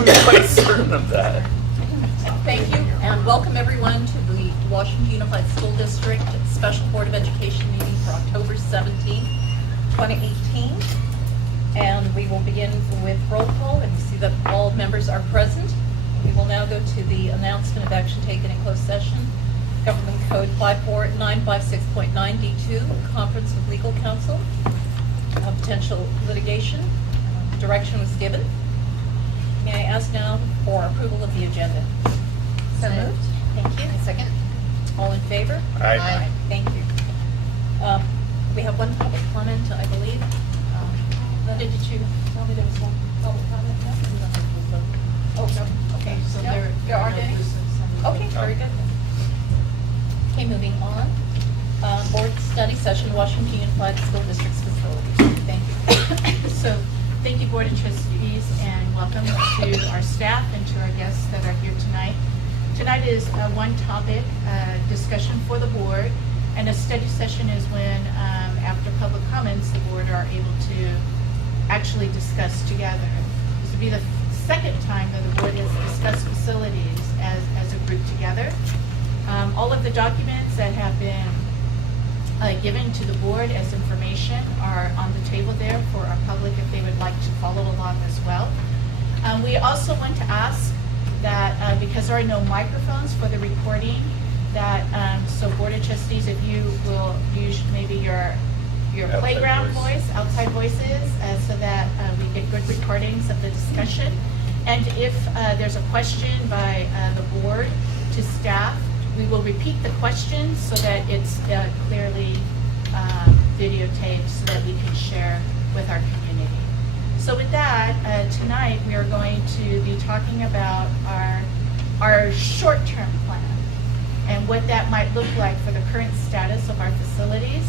I'm quite certain of that. Thank you, and welcome everyone to the Washington Unified School District Special Board of Education meeting for October 17th, 2018. And we will begin with roll call, and you see that all members are present. We will now go to the announcement of action taken in closed session. Government Code 54956.9D2, conference with legal counsel, potential litigation. Direction was given. May I ask now for approval of the agenda? So moved. Thank you. Second. All in favor? Aye. Thank you. We have one public comment, I believe. Linda, did you tell me there was one public comment? No? Oh, no. Okay. So No, there aren't any? Okay, very good. Okay, moving on. Board study session, Washington Unified School District's facilities. Thank you. So, thank you, Board of Trustees, and welcome to our staff and to our guests that are here tonight. Tonight is one topic discussion for the board, and a study session is when, after public comments, the board are able to actually discuss together. This will be the second time that the board has discussed facilities as a group together. All of the documents that have been given to the board as information are on the table there for our public if they would like to follow along as well. We also want to ask that because there are no microphones for the recording, that so Board of Trustees, if you will use maybe your Outside playground voice. outside voices, so that we get good recordings of the discussion. And if there's a question by the board to staff, we will repeat the question so that it's clearly videotaped so that we can share with our community. So with that, tonight we are going to be talking about our short-term plan and what that might look like for the current status of our facilities.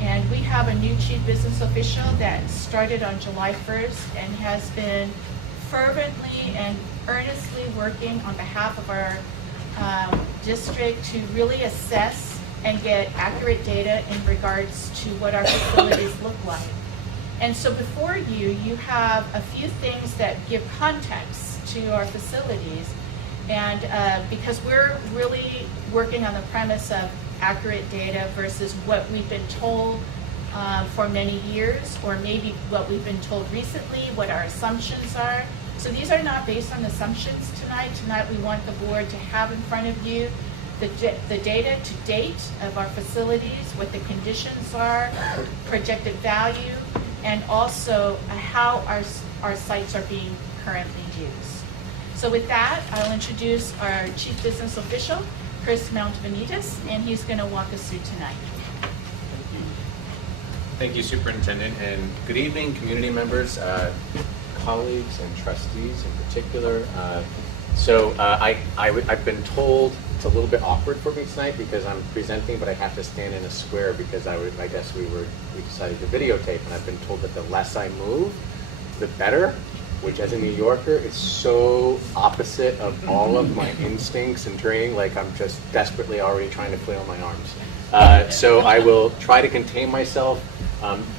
And we have a new chief business official that started on July 1st and has been fervently and earnestly working on behalf of our district to really assess and get accurate data in regards to what our facilities look like. And so before you have a few things that give context to our facilities. And because we're really working on the premise of accurate data versus what we've been told for many years, or maybe what we've been told recently, what our assumptions are. So these are not based on assumptions tonight. Tonight we want the board to have in front of you the data to date of our facilities, what the conditions are, projected value, and also how our sites are being currently used. So with that, I'll introduce our Chief Business Official, Chris Mountavanitas, and he's going to walk us through tonight. Thank you, Superintendent, and good evening, community members, colleagues, and trustees in particular. I've been told it's a little bit awkward for me tonight because I'm presenting, but I have to stand in a square because I guess we decided to videotape, and I've been told that the less I move, the better. Which, as a New Yorker, is so opposite of all of my instincts and training. Like, I'm just desperately already trying to flail my arms. So I will try to contain myself.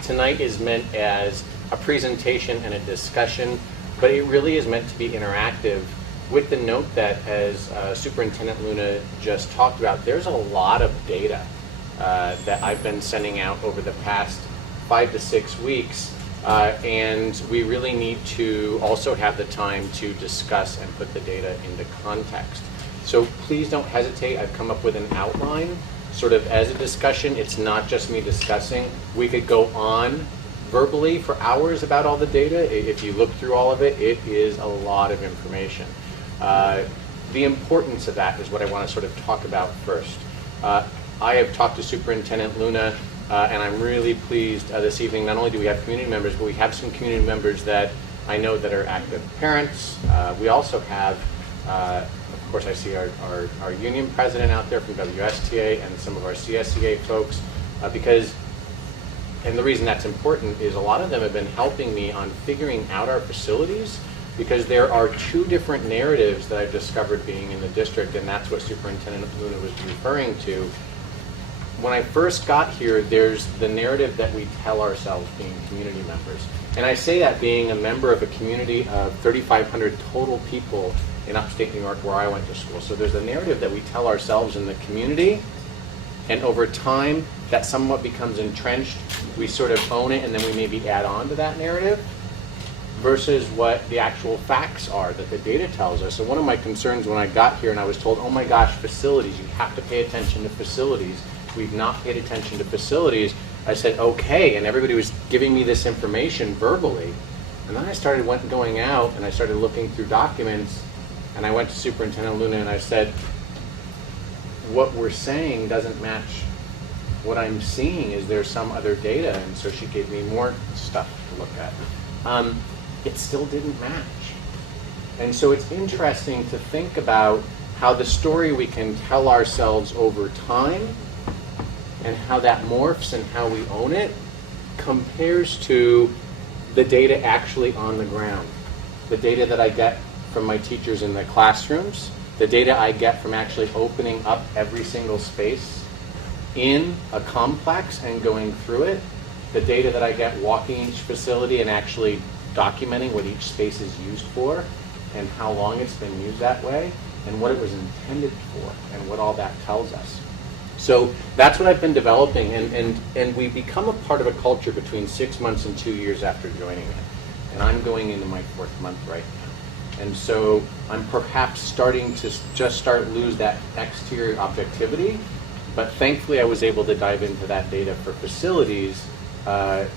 Tonight is meant as a presentation and a discussion, but it really is meant to be interactive, with the note that, as Superintendent Luna just talked about, there's a lot of data that I've been sending out over the past 5 to 6 weeks. And we really need to also have the time to discuss and put the data into context. So please don't hesitate. I've come up with an outline sort of as a discussion. It's not just me discussing. We could go on verbally for hours about all the data. If you look through all of it, it is a lot of information. The importance of that is what I want to sort of talk about first. I have talked to Superintendent Luna, and I'm really pleased this evening. Not only do we have community members, but we have some community members that I know that are active parents. We also have, of course, I see our union president out there from WSTA and some of our CSEA folks, and the reason that's important is a lot of them have been helping me on figuring out our facilities, because there are two different narratives that I've discovered being in the district, and that's what Superintendent Luna was referring to. When I first got here, there's the narrative that we tell ourselves being community members. And I say that being a member of a community of 3,500 total people in upstate New York where I went to school. So there's a narrative that we tell ourselves in the community, and over time that somewhat becomes entrenched. We sort of own it, and then we maybe add on to that narrative versus what the actual facts are that the data tells us. So one of my concerns when I got here and I was told, oh my gosh, facilities, you have to pay attention to facilities. We've not paid attention to facilities. I said, okay, and everybody was giving me this information verbally. And then I started going out and I started looking through documents, and I went to Superintendent Luna and I said, what we're saying doesn't match what I'm seeing. Is there some other data? And so she gave me more stuff to look at. It still didn't match. And so it's interesting to think about how the story we can tell ourselves over time and how that morphs and how we own it compares to the data actually on the ground. The data that I get from my teachers in the classrooms, the data I get from actually opening up every single space in a complex and going through it, the data that I get walking each facility and actually documenting what each space is used for and how long it's been used that way and what it was intended for and what all that tells us. So that's what I've been developing, and we become a part of a culture between 6 months and 2 years after joining it. And I'm going into my 4th month right now. And so I'm perhaps starting to just lose that exterior objectivity, but thankfully I was able to dive into that data for facilities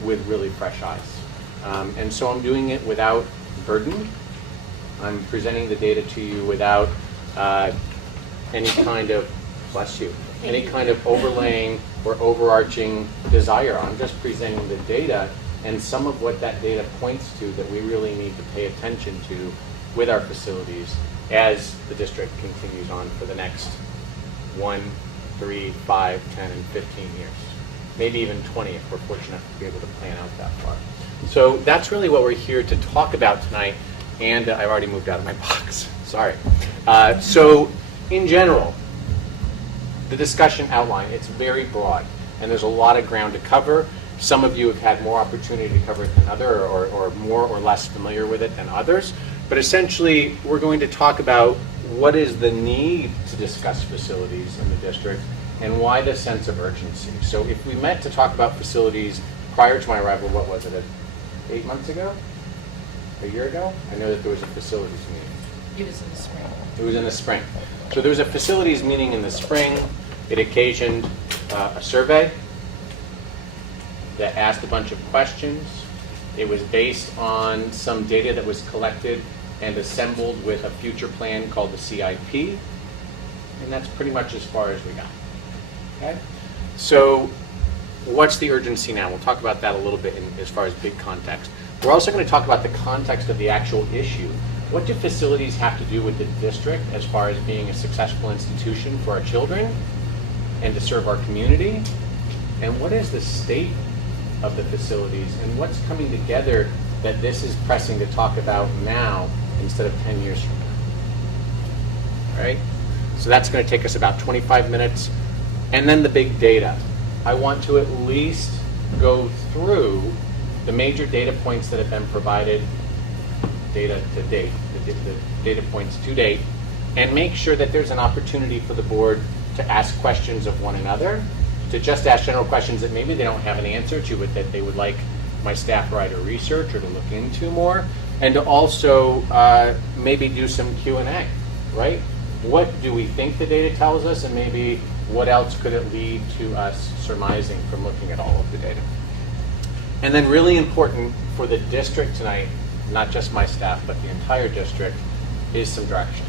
with really fresh eyes. And so I'm doing it without burden. I'm presenting the data to you without any kind of, bless you, any kind of overlaying or overarching desire. I'm just presenting the data and some of what that data points to that we really need to pay attention to with our facilities as the district continues on for the next 1, 3, 5, 10, and 15 years. Maybe even 20 if we're fortunate to be able to plan out that far. So that's really what we're here to talk about tonight, and I've already moved out of my box, sorry. So in general, the discussion outline, it's very broad, and there's a lot of ground to cover. Some of you have had more opportunity to cover it than others, or more or less familiar with it than others. But essentially, we're going to talk about what is the need to discuss facilities in the district and why the sense of urgency. So if we met to talk about facilities prior to my arrival, what was it, 8 months ago? A year ago? I know that there was a facilities meeting. It was in the spring. It was in the spring. So there was a facilities meeting in the spring. It occasioned a survey that asked a bunch of questions. It was based on some data that was collected and assembled with a future plan called the CIP. And that's pretty much as far as we got. Okay? So what's the urgency now? We'll talk about that a little bit as far as big context. We're also going to talk about the context of the actual issue. What do facilities have to do with the district as far as being a successful institution for our children and to serve our community? And what is the state of the facilities and what's coming together that this is pressing to talk about now instead of 10 years from now? All right? So that's going to take us about 25 minutes. And then the big data. I want to at least go through the major data points that have been provided, data to date, the data points to date, and make sure that there's an opportunity for the board to ask questions of one another, to just ask general questions that maybe they don't have an answer to, but that they would like my staff or I to research or to look into more, and to also maybe do some Q&A, right? What do we think the data tells us, and maybe what else could it lead to us surmising from looking at all of the data? And then really important for the district tonight, not just my staff, but the entire district, is some direction.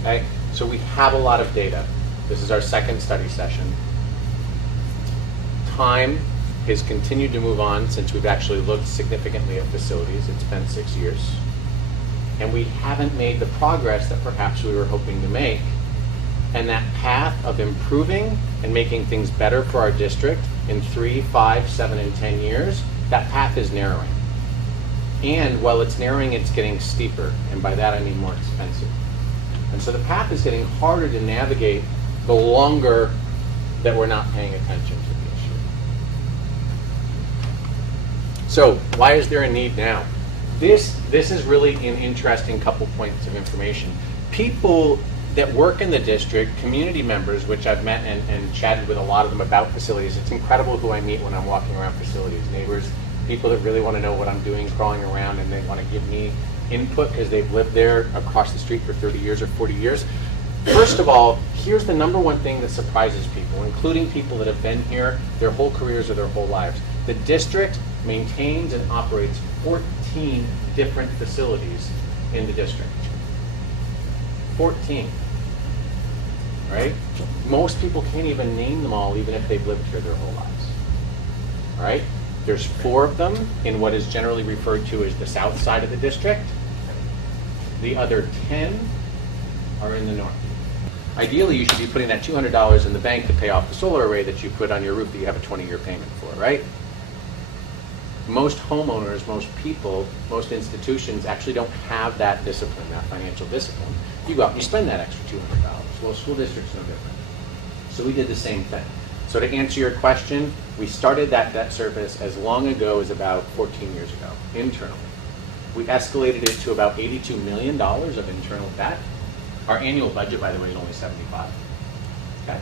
Okay? So we have a lot of data. This is our second study session. Time has continued to move on since we've actually looked significantly at facilities. It's been 6 years. And we haven't made the progress that perhaps we were hoping to make. And that path of improving and making things better for our district in 3, 5, 7, and 10 years, that path is narrowing. And while it's narrowing, it's getting steeper. And by that I mean more expensive. And so the path is getting harder to navigate the longer that we're not paying attention to the issue. So why is there a need now? This is really an interesting couple points of information. People that work in the district, community members, which I've met and chatted with a lot of them about facilities. It's incredible who I meet when I'm walking around facilities. Neighbors, people that really want to know what I'm doing, crawling around, and they want to give me input because they've lived there across the street for 30 years or 40 years. First of all, here's the number one thing that surprises people, including people that have been here their whole careers or their whole lives. The district maintains and operates 14 different facilities in the district. 14. Right? Most people can't even name them all, even if they've lived here their whole lives. Right? There's 4 of them in what is generally referred to as the south side of the district. The other 10 are in the north. Ideally, you should be putting that $200 in the bank to pay off the solar array that you put on your roof that you have a 20-year payment for, right? Most homeowners, most people, most institutions actually don't have that discipline, that financial discipline. You go out and you spend that extra $200. Well, school district's no different. So we did the same thing. So to answer your question, we started that debt service as long ago as about 14 years ago, internally. We escalated it to about $82 million of internal debt. Our annual budget, by the way, is only 75. Okay.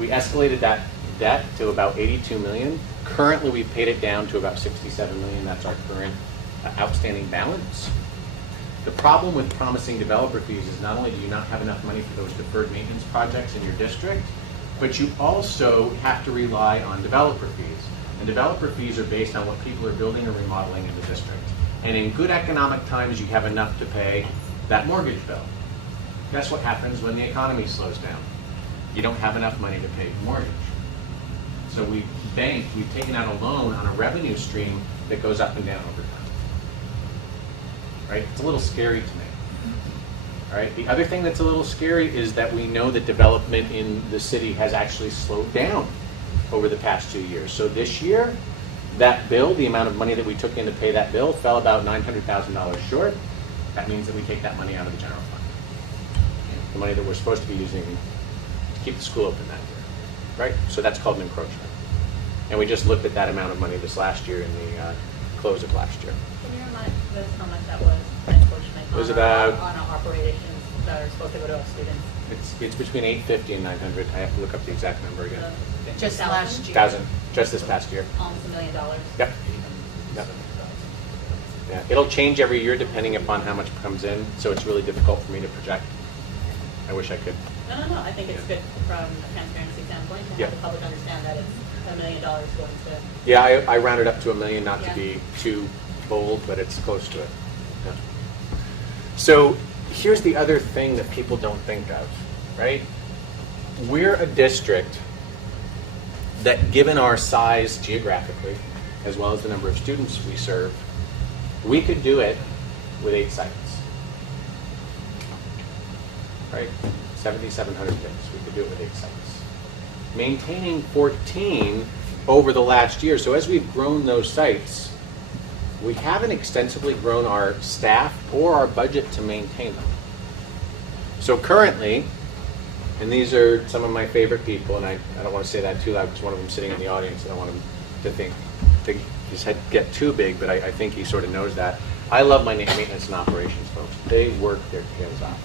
We escalated that debt to about 82 million. Currently, we've paid it down to about 67 million. That's our current outstanding balance. The problem with promising developer fees is not only do you not have enough money for those deferred maintenance projects in your district, but you also have to rely on developer fees. And developer fees are based on what people are building or remodeling in the district. And in good economic times, you have enough to pay that mortgage bill. Guess what happens when the economy slows down? You don't have enough money to pay the mortgage. So we've taken out a loan on a revenue stream that goes up and down over time. Right? It's a little scary to me. All right? The other thing that's a little scary is that we know that development in the city has actually slowed down over the past 2 years. So this year, that bill, the amount of money that we took in to pay that bill, fell about $900,000 short. That means that we take that money out of the general fund. The money that we're supposed to be using to keep the school open that year. Right? So that's called an encroachment. And we just looked at that amount of money this last year in the close of last year. Can you remind us how much that was, encroachment, It was on about- our operations that are supposed to go to our students? It's between 850 and 900. I have to look up the exact number again. Just last year. 1,000, just this past year. Almost $1 million. Yep. Yep. Yeah, it'll change every year depending upon how much comes in, so it's really difficult for me to project. I wish I could. No, I think it's good from a transparency standpoint to Yeah. have the public understand that it's $1 million going to. Yeah, I rounded up to $1 million, not to Yeah. be too bold, but it's close to it. Yeah. So here's the other thing that people don't think of, right? We're a district that, given our size geographically, as well as the number of students we serve, we could do it with 8 sites. Right? 7,700 kids. We could do it with 8 sites. Maintaining 14 over the last year. So as we've grown those sites, we haven't extensively grown our staff or our budget to maintain them. So currently, and these are some of my favorite people, and I don't want to say that too loud because one of them sitting in the audience, I don't want him to think his head get too big, but I think he sort of knows that. I love my maintenance and operations folks. They work their tails off.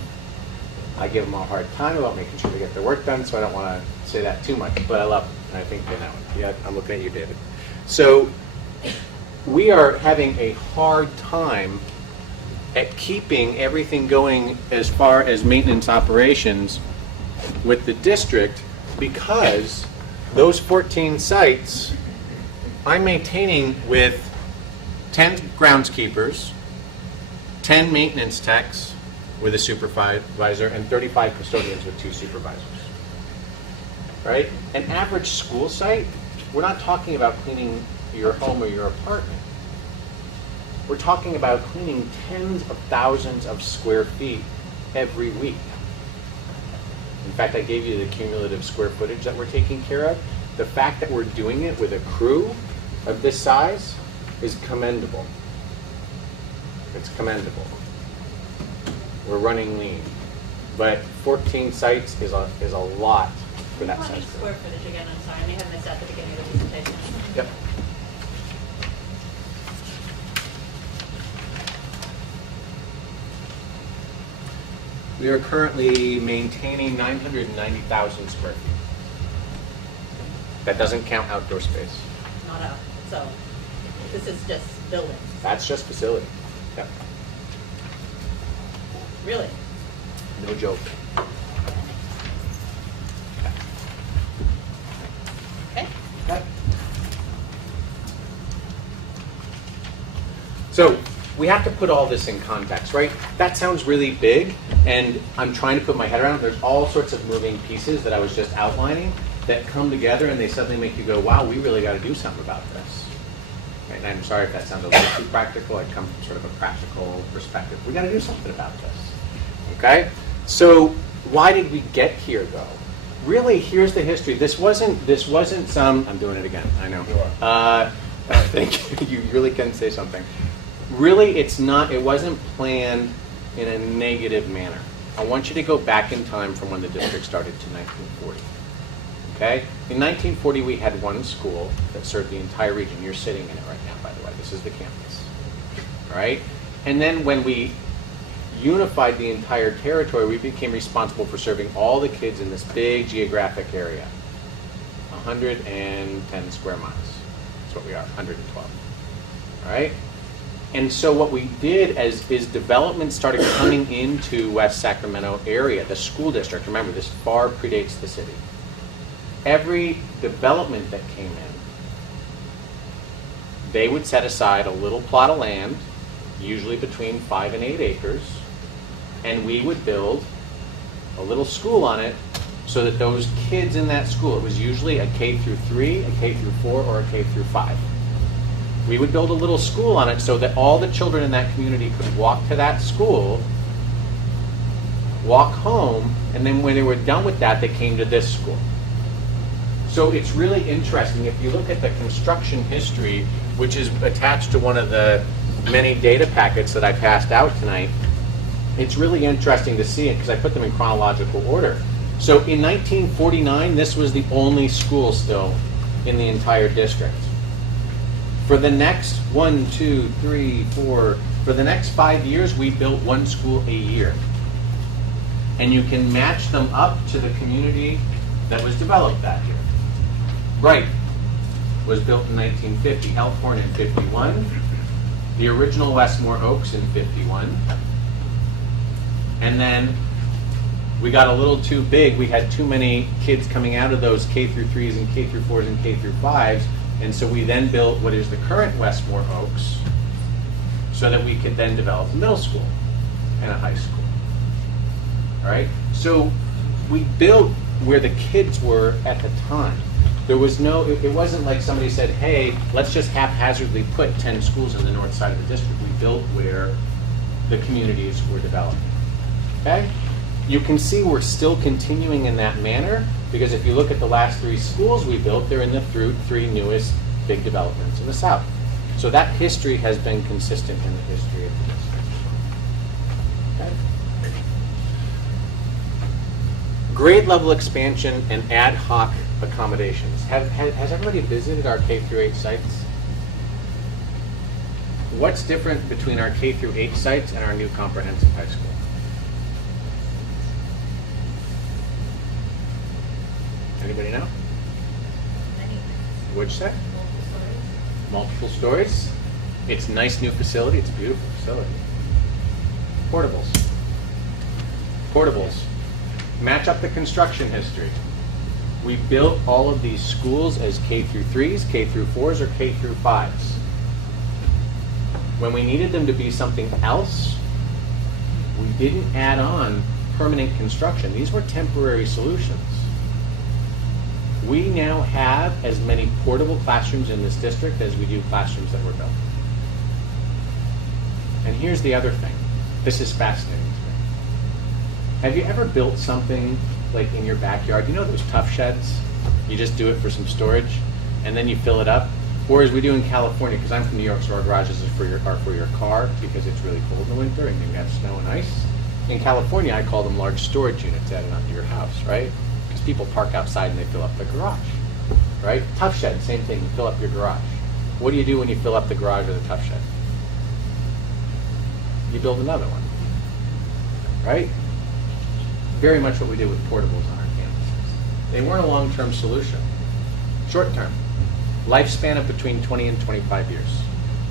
I give them a hard time about making sure they get their work done, so I don't want to say that too much, but I love them, and I think they know it. Yeah, I'm looking at you, David. So we are having a hard time at keeping everything going as far as maintenance operations with the district because those 14 sites I'm maintaining with 10 groundskeepers, 10 maintenance techs with a supervisor, and 35 custodians with 2 supervisors. Right? An average school site, we're not talking about cleaning your home or your apartment. We're talking about cleaning tens of thousands of square feet every week. In fact, I gave you the cumulative square footage that we're taking care of. The fact that we're doing it with a crew of this size is commendable. It's commendable. We're running lean. But 14 sites is a lot for that How size. many square footage again? I'm sorry, I may have missed that at the beginning of the presentation. Yep. We are currently maintaining 990,000 square feet. That doesn't count outdoor space. Not out, so this is just buildings, That's just facility. Yep. really? No joke. Okay. So we have to put all this in context, right? That sounds really big, and I'm trying to put my head around it. There's all sorts of moving pieces that I was just outlining that come together, and they suddenly make you go, wow, we really got to do something about this. Right? And I'm sorry if that sounds a little too practical. I come from sort of a practical perspective. We got to do something about this. Okay? So why did we get here, though? Really, here's the history. This wasn't some. I'm doing it again. I know. You are. Thank you. You really can say something. Really, it's not. It wasn't planned in a negative manner. I want you to go back in time from when the district started to 1940. Okay? In 1940, we had one school that served the entire region. You're sitting in it right now, by the way. This is the campus. All right? And then when we unified the entire territory, we became responsible for serving all the kids in this big geographic area. 110 square miles. That's what we are, 112. All right? And so what we did is development started coming into West Sacramento area, the school district. Remember, this far predates the city. Every development that came in, they would set aside a little plot of land, usually between 5 and 8 acres, and we would build a little school on it so that those kids in that school, it was usually a K through 3, a K through 4, or a K through 5. We would build a little school on it so that all the children in that community could walk to that school, walk home, and then when they were done with that, they came to this school. So it's really interesting. If you look at the construction history, which is attached to one of the many data packets that I passed out tonight, it's really interesting to see it because I put them in chronological order. So in 1949, this was the only school still in the entire district. For the next for the next 5 years, we built one school a year. And you can match them up to the community that was developed that year. Wright was built in 1950, Elkhorn in 51, the original Westmore Oaks in 51, and then we got a little too big. We had too many kids coming out of those K through 3s and K through 4s and K through 5s, and so we then built what is the current Westmore Oaks so that we could then develop a middle school and a high school. All right? So we built where the kids were at the time. There was no, it wasn't like somebody said, hey, let's just haphazardly put 10 schools in the north side of the district. We built where the communities were developing. Okay? You can see we're still continuing in that manner because if you look at the last 3 schools we built, they're in the 3 newest big developments in the south. So that history has been consistent in the history of the district. Okay? Grade level expansion and ad hoc accommodations. Has everybody visited our K through 8 sites? What's different between our K through 8 sites and our new comprehensive high school? Anybody know? What'd you say? Multiple stories. It's a nice new facility. It's a beautiful facility. Portables. Portables. Match up the construction history. We built all of these schools as K through 3s, K through 4s, or K through 5s. When we needed them to be something else, we didn't add on permanent construction. These were temporary solutions. We now have as many portable classrooms in this district as we do classrooms that were built. And here's the other thing. This is fascinating to me. Have you ever built something like in your backyard? You know those tough sheds? You just do it for some storage and then you fill it up? Or as we do in California, because I'm from New York, so our garages are for your car because it's really cold in the winter and you have snow and ice. In California, I call them large storage units added onto your house, right? Because people park outside and they fill up the garage, right? Tough shed, same thing, you fill up your garage. What do you do when you fill up the garage or the tough shed? You build another one, right? very much what we did with portables on our campuses. They weren't a long-term solution. Short-term, lifespan of between 20 and 25 years.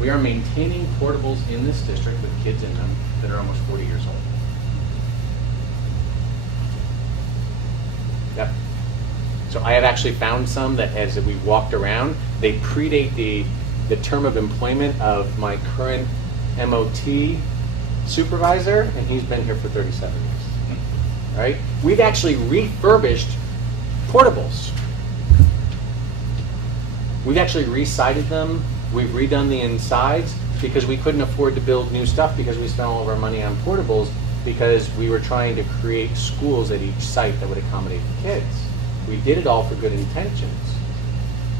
We are maintaining portables in this district with kids in them that are almost 40 years old. Yep. So I have actually found some that as we walked around, they predate the term of employment of my current MOT supervisor, and he's been here for 37 years. Right? We've actually refurbished portables. We've actually re-sided them. We've redone the insides because we couldn't afford to build new stuff because we spent all of our money on portables because we were trying to create schools at each site that would accommodate the kids. We did it all for good intentions.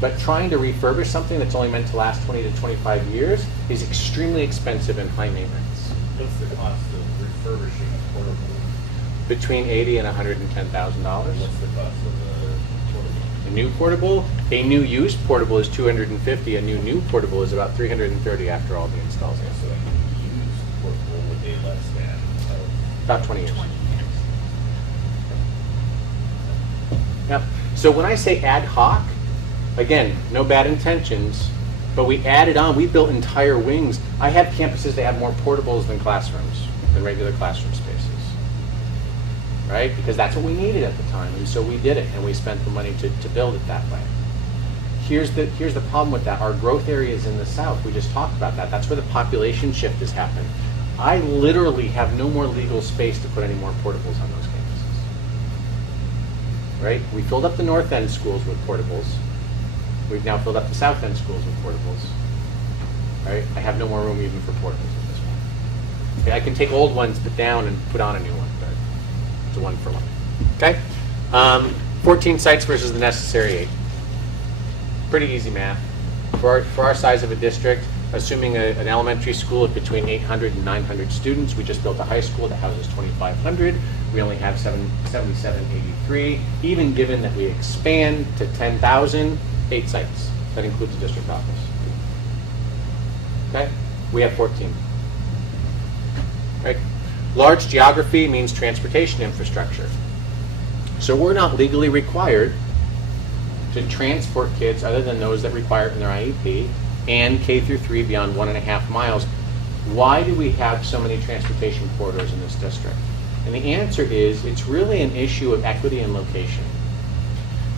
But trying to refurbish something that's only meant to last 20 to 25 years is extremely expensive and high maintenance. What's the cost of refurbishing a portable? Between $80,000 and $110,000. What's the cost of the portable? A new portable, a new used portable is $250. A new portable is about $330 after all the installs. So a used portable with a lifespan of About 20 years. Yep. So when I say ad hoc, again, no bad intentions, but we added on, we built entire wings. I have campuses that have more portables than classrooms, than regular classroom spaces. Right? Because that's what we needed at the time, and so we did it, and we spent the money to build it that way. Here's the problem with that. Our growth areas in the south, we just talked about that. That's where the population shift has happened. I literally have no more legal space to put any more portables on those campuses. Right? We filled up the north end schools with portables. We've now filled up the south end schools with portables. Right? I have no more room even for portables at this point. Okay, I can take old ones, put down, and put on a new one, but it's a one for one. Okay? 14 sites versus the necessary 8. Pretty easy math. For our size of a district, assuming an elementary school of between 800 and 900 students, we just built a high school that houses 2,500. We only have 7,783. Even given that we expand to 10,000, 8 sites. That includes the district office. Okay? We have 14. Right? Large geography means transportation infrastructure. So we're not legally required to transport kids other than those that require it in their IEP and K through 3 beyond 1.5 miles. Why do we have so many transportation corridors in this district? And the answer is it's really an issue of equity and location.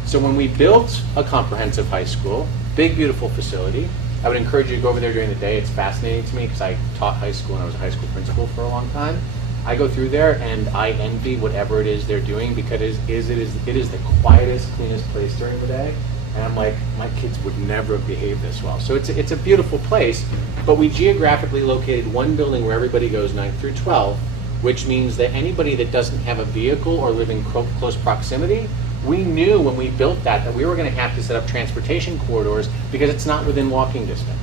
So when we built a comprehensive high school, big, beautiful facility, I would encourage you to go over there during the day. It's fascinating to me because I taught high school and I was a high school principal for a long time. I go through there and I envy whatever it is they're doing because it is the quietest, cleanest place during the day. And I'm like, my kids would never behave this well. So it's a beautiful place, but we geographically located one building where everybody goes 9 through 12, which means that anybody that doesn't have a vehicle or live in close proximity, we knew when we built that we were going to have to set up transportation corridors because it's not within walking distance.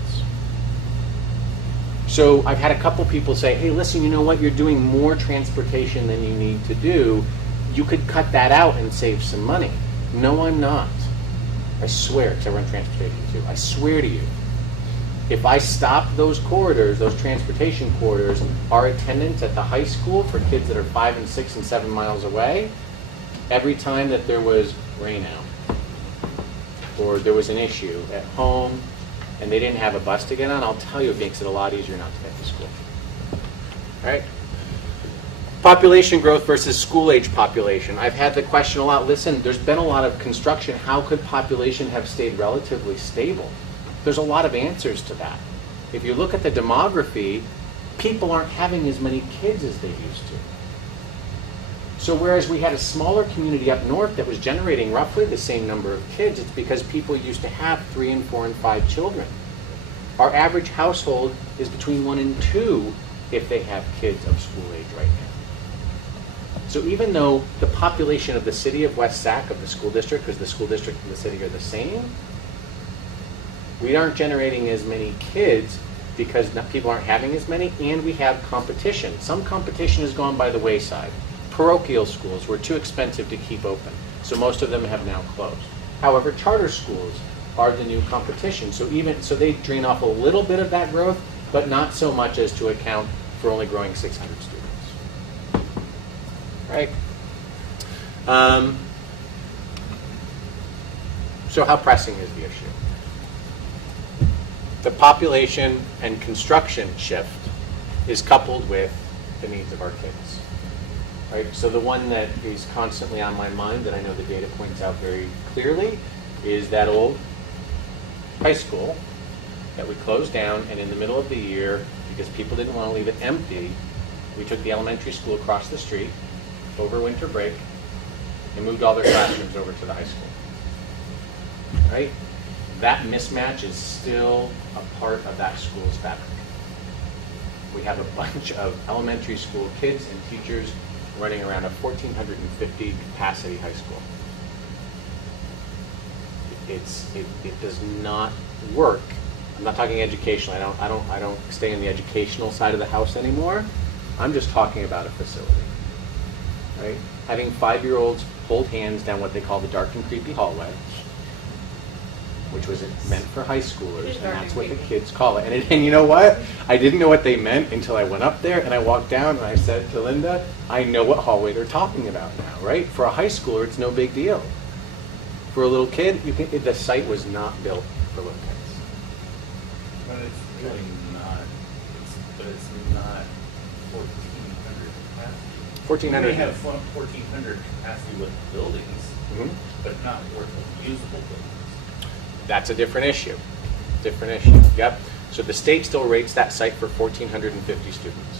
So I've had a couple people say, hey, listen, you know what? You're doing more transportation than you need to do. You could cut that out and save some money. No, I'm not. I swear, because I run transportation too. I swear to you, if I stop those corridors, those transportation corridors, our attendance at the high school for kids that are 5 and 6 and 7 miles away, every time that there was rain out or there was an issue at home and they didn't have a bus to get on, I'll tell you it makes it a lot easier not to get to school. All right? Population growth versus school-age population. I've had the question a lot. Listen, there's been a lot of construction. How could population have stayed relatively stable? There's a lot of answers to that. If you look at the demography, people aren't having as many kids as they used to. So whereas we had a smaller community up north that was generating roughly the same number of kids, it's because people used to have 3 and 4 and 5 children. Our average household is between 1 and 2 if they have kids of school age right now. So even though the population of the city of Westacre, of the school district, because the school district and the city are the same, we aren't generating as many kids because people aren't having as many, and we have competition. Some competition has gone by the wayside. Parochial schools were too expensive to keep open, so most of them have now closed. However, charter schools are the new competition, so they drain off a little bit of that growth, but not so much as to account for only growing 600 students. Right? So how pressing is the issue? The population and construction shift is coupled with the needs of our kids. Right? So the one that is constantly on my mind that I know the data points out very clearly is that old high school that we closed down, and in the middle of the year, because people didn't want to leave it empty, we took the elementary school across the street over winter break and moved all their classrooms over to the high school. Right? That mismatch is still a part of that school's fabric. We have a bunch of elementary school kids and teachers running around a 1,450 capacity high school. It does not work. I'm not talking educational. I don't stay in the educational side of the house anymore. I'm just talking about a facility. Right? Having 5-year-olds hold hands down what they call the dark and creepy hallway, which was meant for high schoolers, and that's what the kids call it. And you know what? I didn't know what they meant until I went up there and I walked down and I said to Linda, I know what hallway they're talking about now, right? For a high schooler, it's no big deal. For a little kid, the site was not built for little kids. But it's really not, it's not 1,400 capacity. 1,400. We have 1,400 capacity with buildings, Mhm. but not usable buildings. That's a different issue. Different issue. Yep. So the state still rates that site for 1,450 students.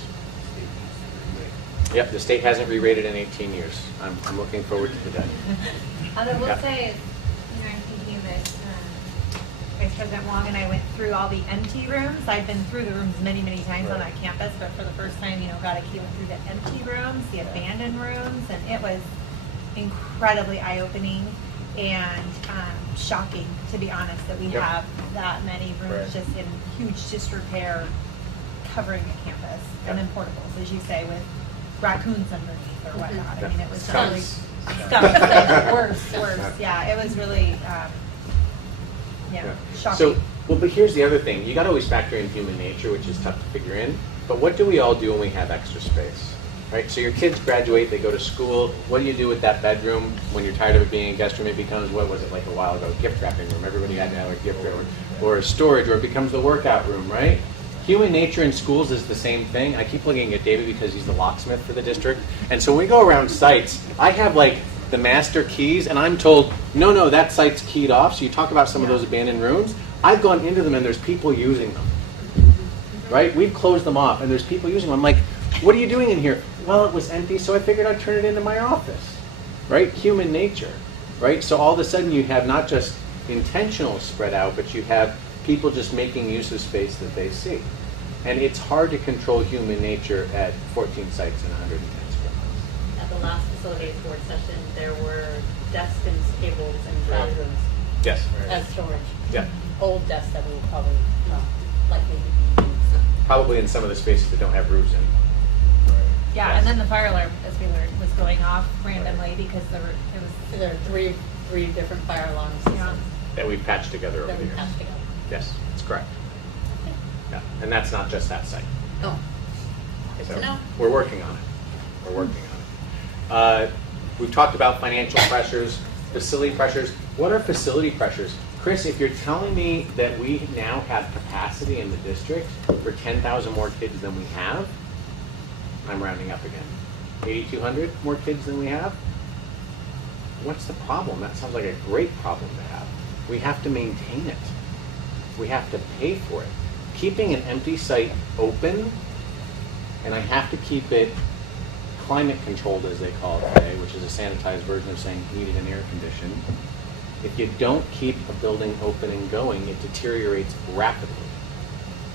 Yep. The state hasn't re-rated in 18 years. I'm looking forward to the day. I will Yeah. say, I'm thinking of this, Vice President Wong and I went through all the empty rooms. I've been through the rooms many, many times on Right. that campus, but for the first time, got a key through the empty rooms, the abandoned rooms, and it was incredibly eye-opening and shocking, to be honest, that we Yep. have that many rooms Right. just in huge disrepair covering the campus, and then portables, as you say, with raccoons underneath or whatnot. I mean, it was really Skunks. stuff. Worse. Yeah, it was really, shocking. So, but here's the other thing. You got to always factor in human nature, which is tough to figure in. But what do we all do when we have extra space? Right? So your kids graduate, they go to school. What do you do with that bedroom when you're tired of it being a guest room? It becomes, what was it like a while ago, gift wrapping room. Everybody had to have a gift room, or a storage, or it becomes the workout room, right? Human nature in schools is the same thing. I keep looking at David because he's the locksmith for the district. And so when we go around sites, I have like the master keys, and I'm told, no, that site's keyed off. So you talk about some of those abandoned rooms. I've gone into them and there's people using them. Right? We've closed them off and there's people using them. I'm like, what are you doing in here? Well, it was empty, so I figured I'd turn it into my office. Right? Human nature. Right? So all of a sudden you have not just intentional spread out, but you have people just making use of space that they see. And it's hard to control human nature at 14 sites and 110 square miles. At the last facilities board session, there were desks and tables and Right. bathrooms Yes. as storage. Yeah. Old desks that we will probably not likely to be used. Probably in some of the spaces that don't have roofs in. Yeah, Yes. and then the fire alarm, as we learned, was going off randomly because there was, There are three different fire alarm systems That we've patched together over that the we years. patched together. Yes, that's correct. Yeah, and that's not just that site. Oh, good So to know. we're working on it. We're working on it. We've talked about financial pressures, facility pressures. What are facility pressures? Chris, if you're telling me that we now have capacity in the district for 10,000 more kids than we have, I'm rounding up again. 8,200 more kids than we have? What's the problem? That sounds like a great problem to have. We have to maintain it. We have to pay for it. Keeping an empty site open, and I have to keep it climate controlled, as they call it today, which is a sanitized version of saying heated and air conditioned. If you don't keep a building open and going, it deteriorates rapidly.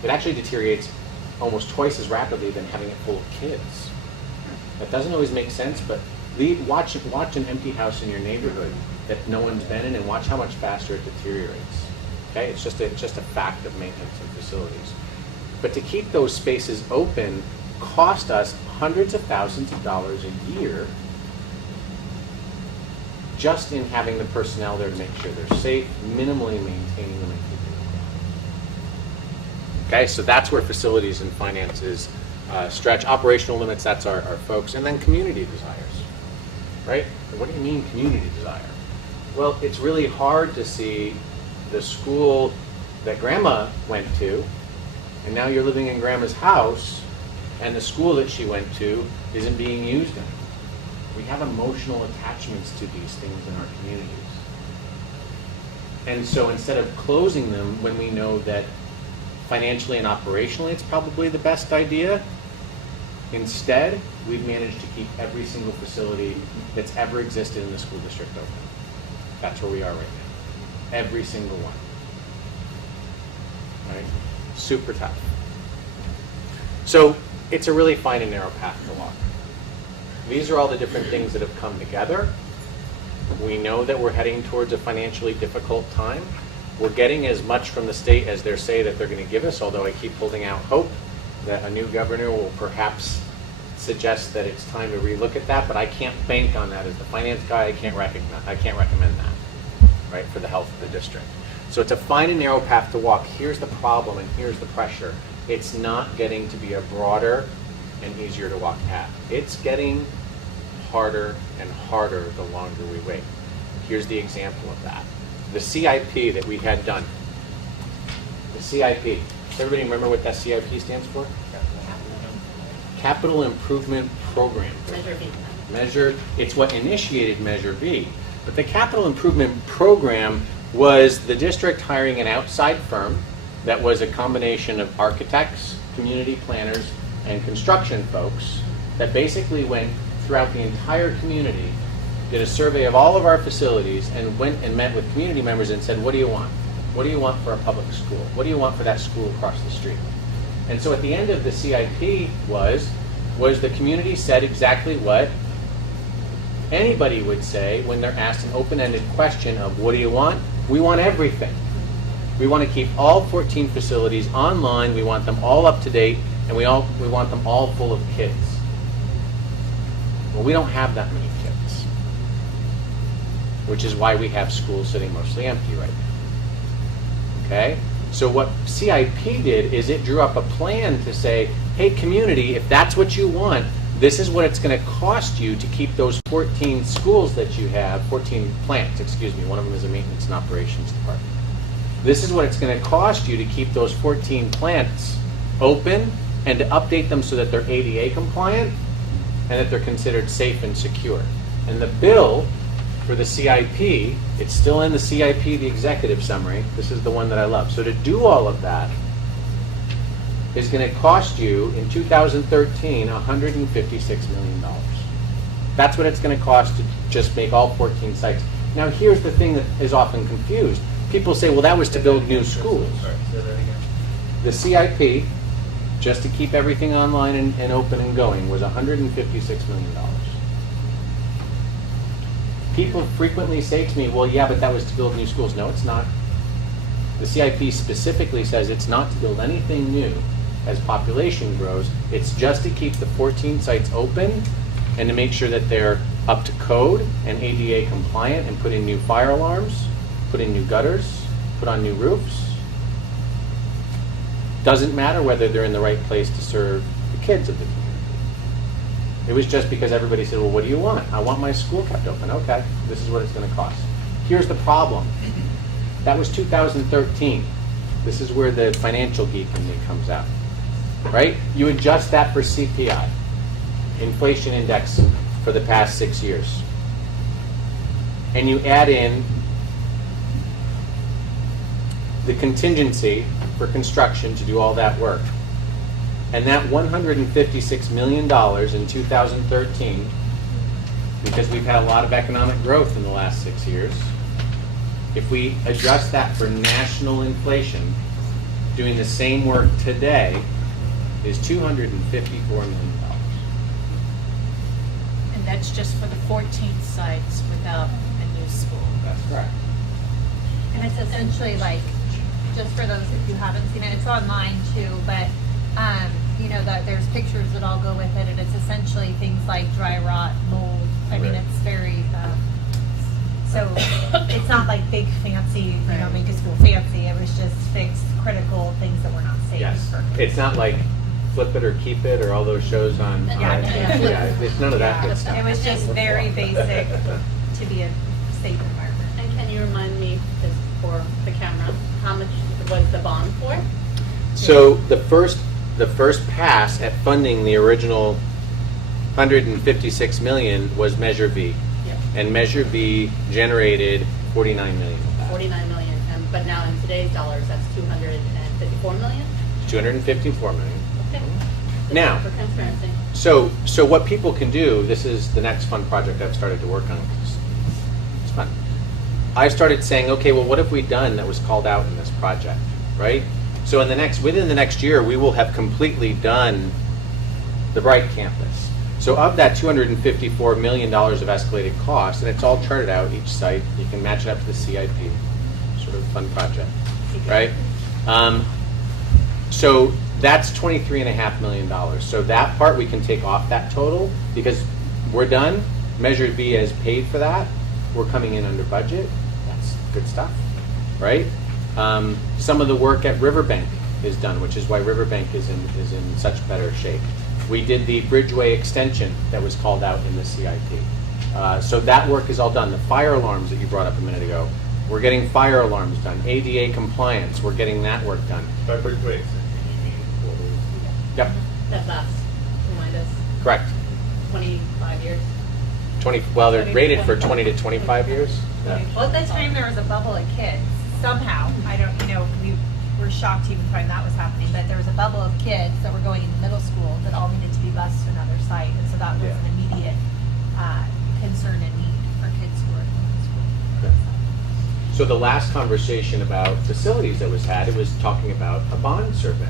It actually deteriorates almost twice as rapidly than having it full of kids. That doesn't always make sense, but watch an empty house in your neighborhood that no one's been in and watch how much faster it deteriorates. Okay, it's just a fact of maintenance and facilities. But to keep those spaces open cost us hundreds of thousands of dollars a year just in having the personnel there to make sure they're safe, minimally maintaining them and keeping them going. Okay, so that's where facilities and finances stretch. Operational limits, that's our folks. And then community desires. right? What do you mean community desire? Well, it's really hard to see the school that grandma went to, and now you're living in grandma's house, and the school that she went to isn't being used anymore. We have emotional attachments to these things in our communities. And so instead of closing them when we know that financially and operationally it's probably the best idea, instead, we've managed to keep every single facility that's ever existed in the school district open. That's where we are right now. Every single one. Right? Super tough. So it's a really fine and narrow path to walk. These are all the different things that have come together. We know that we're heading towards a financially difficult time. We're getting as much from the state as they say that they're going to give us, although I keep holding out hope that a new governor will perhaps suggest that it's time to relook at that, but I can't bank on that. As the finance guy, I can't recommend that, right, for the health of the district. So it's a fine and narrow path to walk. Here's the problem and here's the pressure. It's not getting to be a broader and easier to walk path. It's getting harder and harder the longer we wait. Here's the example of that. The CIP that we had done. The CIP. Does everybody remember what that CIP stands for? Capital Improvement Program. Measure B. It's what initiated Measure B. But the Capital Improvement Program was the district hiring an outside firm that was a combination of architects, community planners, and construction folks that basically went throughout the entire community, did a survey of all of our facilities, and went and met with community members and said, what do you want? What do you want for a public school? What do you want for that school across the street? And so at the end of the CIP was the community said exactly what anybody would say when they're asked an open-ended question of what do you want? We want everything. We want to keep all 14 facilities online, we want them all up to date, and we want them all full of kids. Well, we don't have that many kids, which is why we have schools sitting mostly empty right now. Okay? So what CIP did is it drew up a plan to say, hey community, if that's what you want, this is what it's going to cost you to keep those 14 schools that you have, 14 plants, excuse me, one of them is a maintenance and operations department. This is what it's going to cost you to keep those 14 plants open and to update them so that they're ADA compliant and that they're considered safe and secure. And the bill for the CIP, it's still in the CIP, the executive summary. This is the one that I love. So to do all of that is going to cost you, in 2013, $156 million. That's what it's going to cost to just make all 14 sites. Now here's the thing that is often confused. People say, well, that was to build new schools. Sorry, say that again. The CIP, just to keep everything online and open and going, was $156 million. People frequently say to me, well, yeah, but that was to build new schools. No, it's not. The CIP specifically says it's not to build anything new as population grows. It's just to keep the 14 sites open and to make sure that they're up to code and ADA compliant and put in new fire alarms, put in new gutters, put on new roofs. Doesn't matter whether they're in the right place to serve the kids of the community. It was just because everybody said, well, what do you want? I want my school kept open. Okay, this is what it's going to cost. Here's the problem. That was 2013. This is where the financial geek in me comes out, right? You adjust that for CPI, inflation index for the past 6 years. And you add in the contingency for construction to do all that work. And that $156 million in 2013, because we've had a lot of economic growth in the last 6 years, if we adjust that for national inflation, doing the same work today is $254 million. And that's just for the 14 sites without a new school. That's correct. And it's essentially like, just for those if you haven't seen it, it's online too, but you know, that there's pictures that all go with it, and it's essentially things like dry rot, mold. I mean, Right. it's very, so it's not like big fancy, you know, make a school fancy. It was just fix critical things that were not safe Yes. for kids. It's not like Flip It or Keep It or all those shows on. It's none of that good stuff. It was just very basic to be a safe environment. And can you remind me, just for the camera, how much was the bond for? So the first pass at funding the original 156 million was Measure V, Yep. and Measure V generated 49 million of that. 49 million, but now in today's dollars, that's 254 million? 254 million. Okay. Just Now- for transparency. So what people can do, this is the next fun project I've started to work on. It's fun. I started saying, okay, well, what have we done that was called out in this project, right? So within the next year, we will have completely done the Bright campus. So of that $254 million of escalated costs, and it's all charted out, each site, you can match it up to the CIP, sort of a fun project, right? So that's $23.5 million. So that part we can take off that total because we're done. Measure B has paid for that. We're coming in under budget. That's good stuff, right? Some of the work at Riverbank is done, which is why Riverbank is in such better shape. We did the Bridgeway extension that was called out in the CIP. So that work is all done. The fire alarms that you brought up a minute ago, we're getting fire alarms done. ADA compliance, we're getting that work done. By Bridgeway extension, you mean quarterly? Yep, That lasts, remind us, correct. 25 years? 20. Well, they're rated for 20 to 25 years. Yeah. Well, at the time there was a bubble of kids. Somehow, we were shocked to even find that was happening, but there was a bubble of kids that were going into middle school that all needed to be bused to another site, and so that was Yeah. an immediate concern and need for kids who were in middle school. Okay. So the last conversation about facilities that was had, it was talking about a bond survey.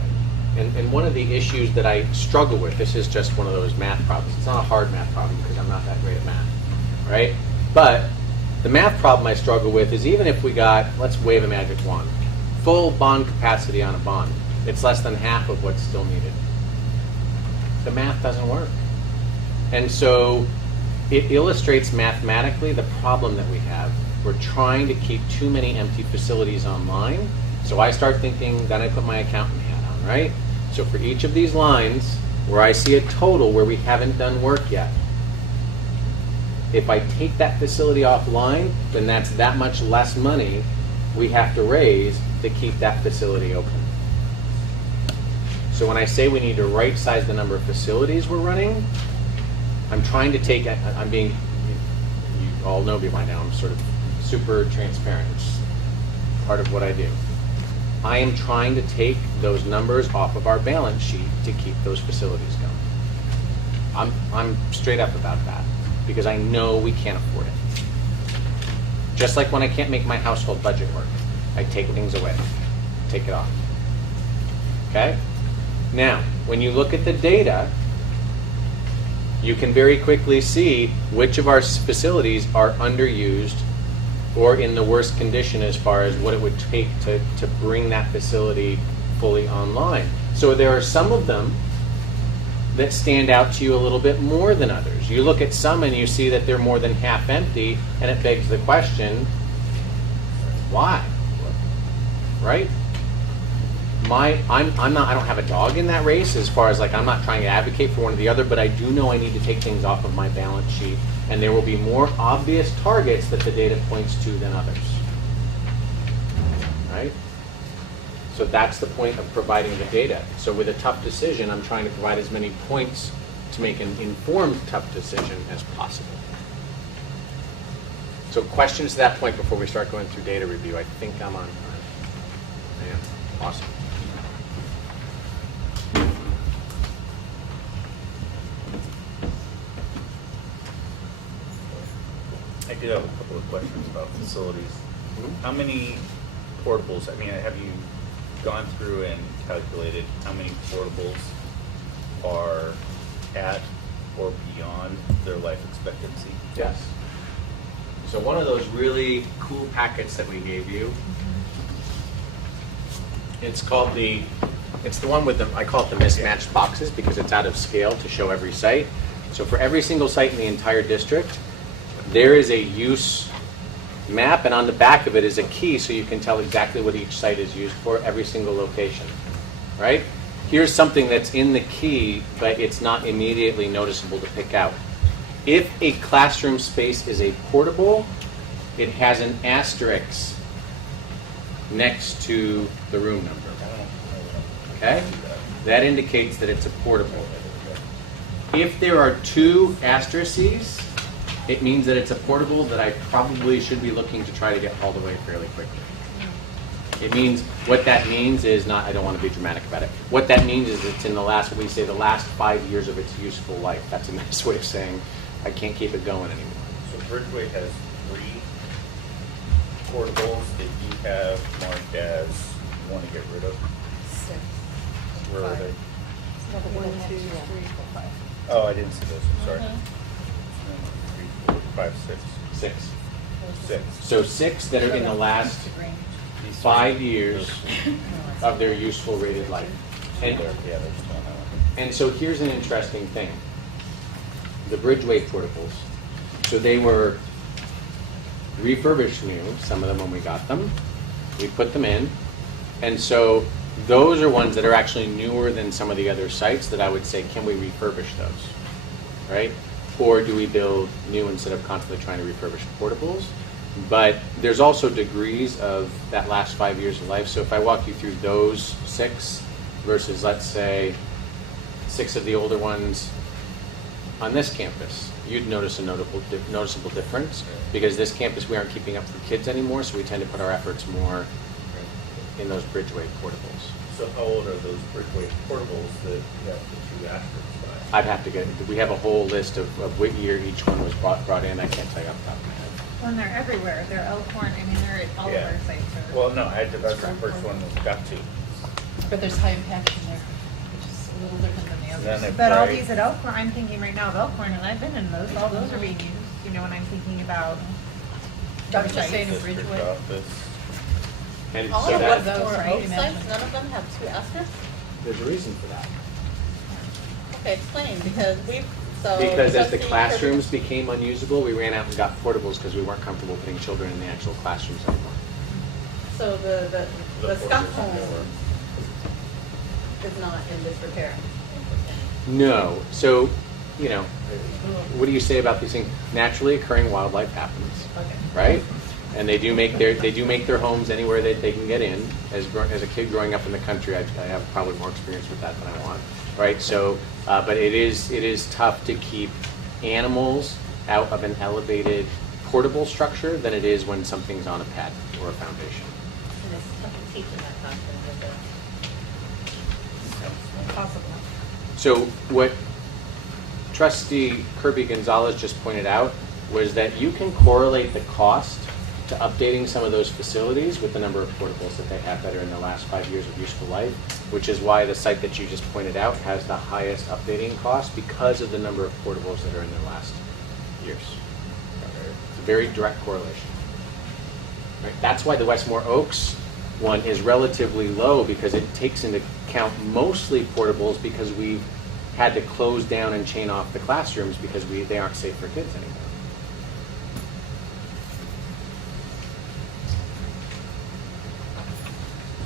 And one of the issues that I struggle with, this is just one of those math problems. It's not a hard math problem because I'm not that great at math, right? But the math problem I struggle with is even if we got, let's wave a magic wand, full bond capacity on a bond, it's less than half of what's still needed. The math doesn't work. And so it illustrates mathematically the problem that we have. We're trying to keep too many empty facilities online. So I start thinking, then I put my accountant hat on, right? So for each of these lines, where I see a total where we haven't done work yet, if I take that facility offline, then that's that much less money we have to raise to keep that facility open. So when I say we need to right size the number of facilities we're running, I'm trying to take, I'm being, you all know me by now, I'm sort of super transparent. It's part of what I do. I am trying to take those numbers off of our balance sheet to keep those facilities going. I'm straight up about that because I know we can't afford it. Just like when I can't make my household budget work, I take things away, take it off. Okay? Now, when you look at the data, you can very quickly see which of our facilities are underused or in the worst condition as far as what it would take to bring that facility fully online. So there are some of them that stand out to you a little bit more than others. You look at some and you see that they're more than half empty, and it begs the question, why? Right? I don't have a dog in that race as far as like I'm not trying to advocate for one or the other, but I do know I need to take things off of my balance sheet, and there will be more obvious targets that the data points to than others. Right? So that's the point of providing the data. So with a tough decision, I'm trying to provide as many points to make an informed tough decision as possible. So questions to that point before we start going through data review. I think I'm on time. I am. Awesome. I do have a couple of questions about facilities. How many portables, I mean, have you gone through and calculated how many portables are at or beyond their life expectancy? Yes. So one of those really cool packets that we gave you, it's the one with I call it the mismatched boxes because it's out of scale to show every site. So for every single site in the entire district, there is a use map, and on the back of it is a key so you can tell exactly what each site is used for, every single location, right? here's something that's in the key, but it's not immediately noticeable to pick out. If a classroom space is a portable, it has an asterisk next to the room number. Okay? That indicates that it's a portable. If there are 2 asterisks, it means that it's a portable that I probably should be looking to try to get hauled away fairly quickly. It means, what that means is not, I don't want to be dramatic about it. What that means is it's in the last, what we say, the last 5 years of its useful life. That's a nice way of saying I can't keep it going anymore. So Bridgeway has 3 portables that you have marked as you want to get rid of. 6. Where are they? 1, 2, 3, 4, 5. Oh, I didn't see those, I'm sorry. 3, 4, 5, 6. 6. 6. So 6 that are in the last 5 years of their useful rated life. And, Yeah, there's one. and so here's an interesting thing. The Bridgeway portables, so they were refurbished new, some of them when we got them. We put them in. And so those are ones that are actually newer than some of the other sites that I would say, can we refurbish those, right? Or do we build new instead of constantly trying to refurbish portables? But there's also degrees of that last 5 years of life. So if I walk you through those 6 versus, let's say, 6 of the older ones on this campus, you'd notice a noticeable difference, because this campus we aren't keeping up for kids anymore, so we tend to put our efforts more in those Bridgeway portables. So how old are those Bridgeway portables that you have the 2 asterisks by? I'd have to get, we have a whole list of what year each one was brought in. I can't tell you off the top of my head. When they're everywhere, they're Elkhorn, I mean, they're at all of Yeah. our sites. Are- Well, no, that's the first one we got to. But there's high impact in there, which is a little different than the And others. then if But all I- these at Elkhorn, I'm thinking right now of Elkhorn, and I've been in those, all those are being used, you know, when I'm thinking about. I was just saying in District Bridgeway. office. And All so of that, those, For right? both sites, none of them have 2 asterisks? there's a reason for that. Okay, explain, because we've, so. Because as the trustee classrooms became unusable, we ran out and got portables because we weren't comfortable putting children in the actual classrooms anymore. So the skunk portables home newer. is not in disrepair. No. So, you know, what do you say about these things? Naturally occurring wildlife happens, Okay. right? And they do make their homes anywhere that they can get in. As a kid growing up in the country, I have probably more experience with that than I want, right? So, but it is tough to keep animals out of an elevated portable structure than it is when something's on a pad or a foundation. And it's tough to teach in that classroom with the. Possible. So what Trustee Kirby Gonzalez just pointed out was that you can correlate the cost to updating some of those facilities with the number of portables that they have that are in the last 5 years of useful life, which is why the site that you just pointed out has the highest updating cost because of the number of portables that are in their last years. It's a very direct correlation. Right? That's why the Westmore Oaks one is relatively low, because it takes into account mostly portables because we've had to close down and chain off the classrooms because they aren't safe for kids anymore.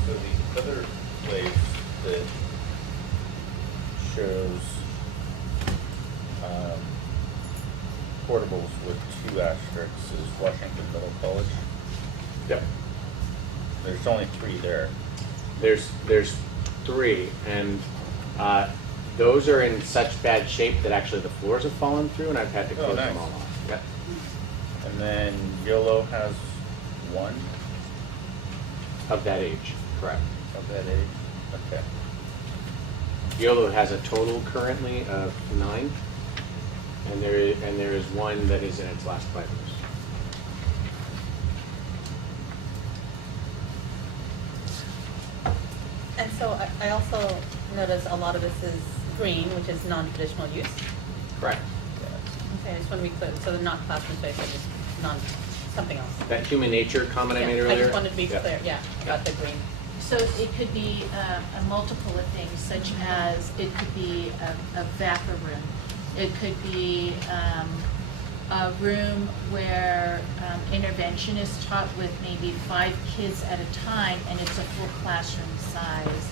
So the other place that shows portables with 2 asterisks is Washington Middle College. Yep. There's only 3 there. There's 3, and those are in such bad shape that actually the floors have fallen through, and I've had to Oh, close nice. them all off. Yep. And then Yolo has 1 Of that age, correct. of that age. Okay. Yolo has a total currently of 9, and there is 1 that is in its last 5 years. And so I also notice a lot of this is green, which is non-traditional use. Correct. Okay, I just want to be clear, so they're not classroom space, they're just something else. That human nature comment I made Yeah, earlier? I just wanted to be Yeah. clear, yeah, about the green. So it could be a multiple of things, such as it could be a VAPA room. It could be a room where intervention is taught with maybe 5 kids at a time, and it's a full classroom size.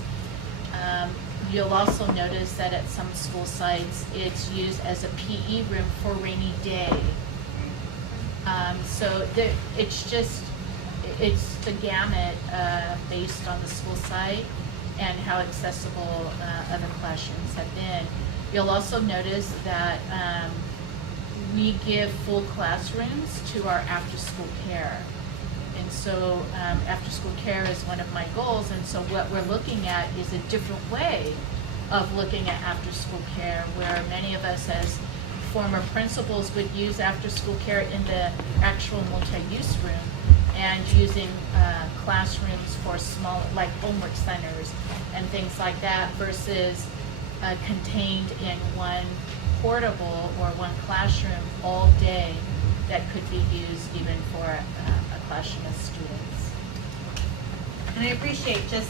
You'll also notice that at some school sites, it's used as a PE room for rainy day. So it's the gamut based on the school site and how accessible other classrooms have been. You'll also notice that we give full classrooms to our after-school care. And so after-school care is one of my goals, and so what we're looking at is a different way of looking at after-school care, where many of us as former principals would use after-school care in the actual multi-use room and using classrooms for small, like homework centers and things like that, versus contained in one portable or one classroom all day that could be used even for a classroom of students. And I appreciate, just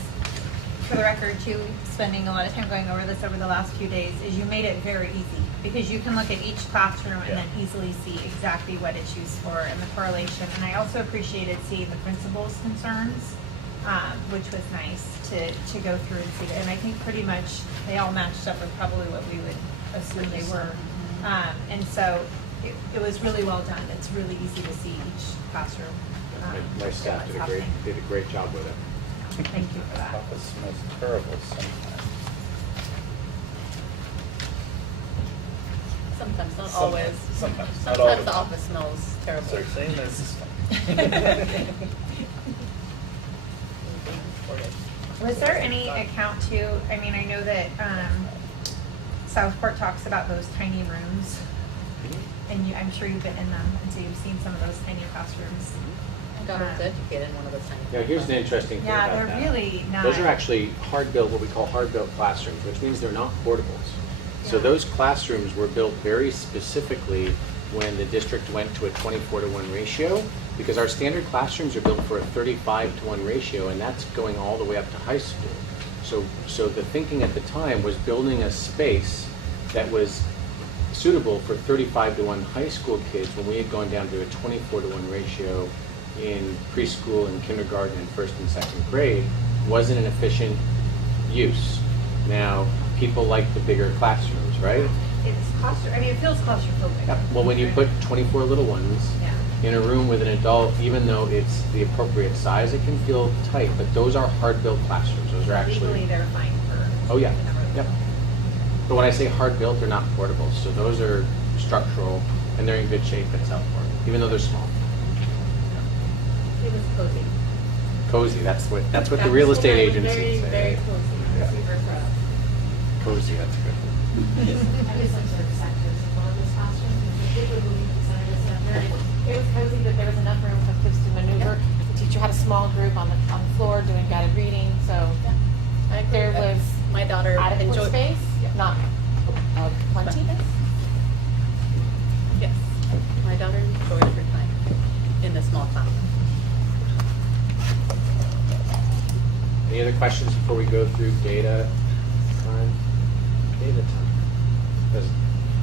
for the record too, spending a lot of time going over this over the last few days, is you made it very easy, because you can look at each classroom and then easily see exactly what it's used for and the correlation. And I also appreciated seeing the principal's concerns, which was nice to go through and see. And I think pretty much they all matched up with probably what we would assume they were. And so it was really well done. It's really easy to see each classroom. My staff what's happening. did a great job with it. Thank you for that. Office smells terrible sometimes. Sometimes, not always. Sometimes, not all the Sometimes the time. office smells terrible. So you're saying this Was there any account too, I mean, I know that Southport talks about those tiny rooms, and I'm sure you've been in them, and so you've seen some of those tiny classrooms. My daughter was educated in one of those tiny. Now, here's the interesting thing Yeah, about they're that. really nice. Those are actually hard-built, what we call hard-built classrooms, which means they're not portables. So Yeah. those classrooms were built very specifically when the district went to a 24-to-1 ratio, because our standard classrooms are built for a 35-to-1 ratio, and that's going all the way up to high school. So the thinking at the time was building a space that was suitable for 35-to-1 high school kids when we had gone down to a 24-to-1 ratio in preschool and kindergarten and first and second grade wasn't an efficient use. Now, people like the bigger classrooms, right? It's it feels claustrophobic. Yep. Well, when you put 24 little ones Yeah. in a room with an adult, even though it's the appropriate size, it can feel tight. But those are hard-built classrooms. Those are Legally, actually. they're fine for. Oh yeah. Yep. But when I say hard-built, they're not portable. So those are structural, and they're in good shape at Southport, even though they're small. It was cozy. Cozy. That's what the real estate agents would Very, say. very cozy. Yeah. Super proud. Cozy. That's good. I did some sort of sectors of one of those classrooms, and the people who decided this stuff very, it was cozy, but there was enough room for kids to maneuver. The teacher had a small group on the floor doing guided reading, so I agree. there was My daughter adequate enjoyed. space, not plenty. Yes, my daughter enjoyed her time in the small classroom. Any other questions before we go through data time? Data time.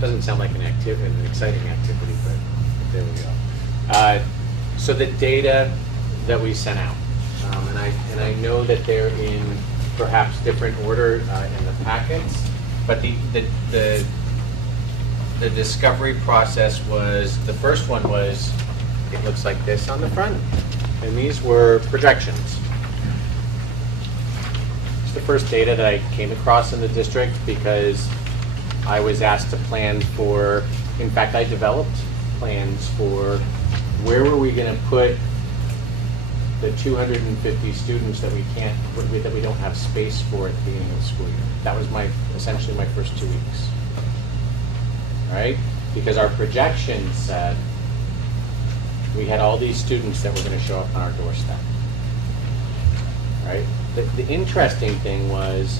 Doesn't sound like an exciting activity, but there we go. So the data that we sent out, and I know that they're in perhaps different order in the packets, but the discovery process was, the first one was, it looks like this on the front, and these were projections. It's the first data that I came across in the district because I was asked to plan for, in fact, I developed plans for where were we going to put the 250 students that we don't have space for at the beginning of the school year. That was essentially my first 2 weeks. All right? Because our projections said we had all these students that were going to show up on our doorstep. Right? The interesting thing was,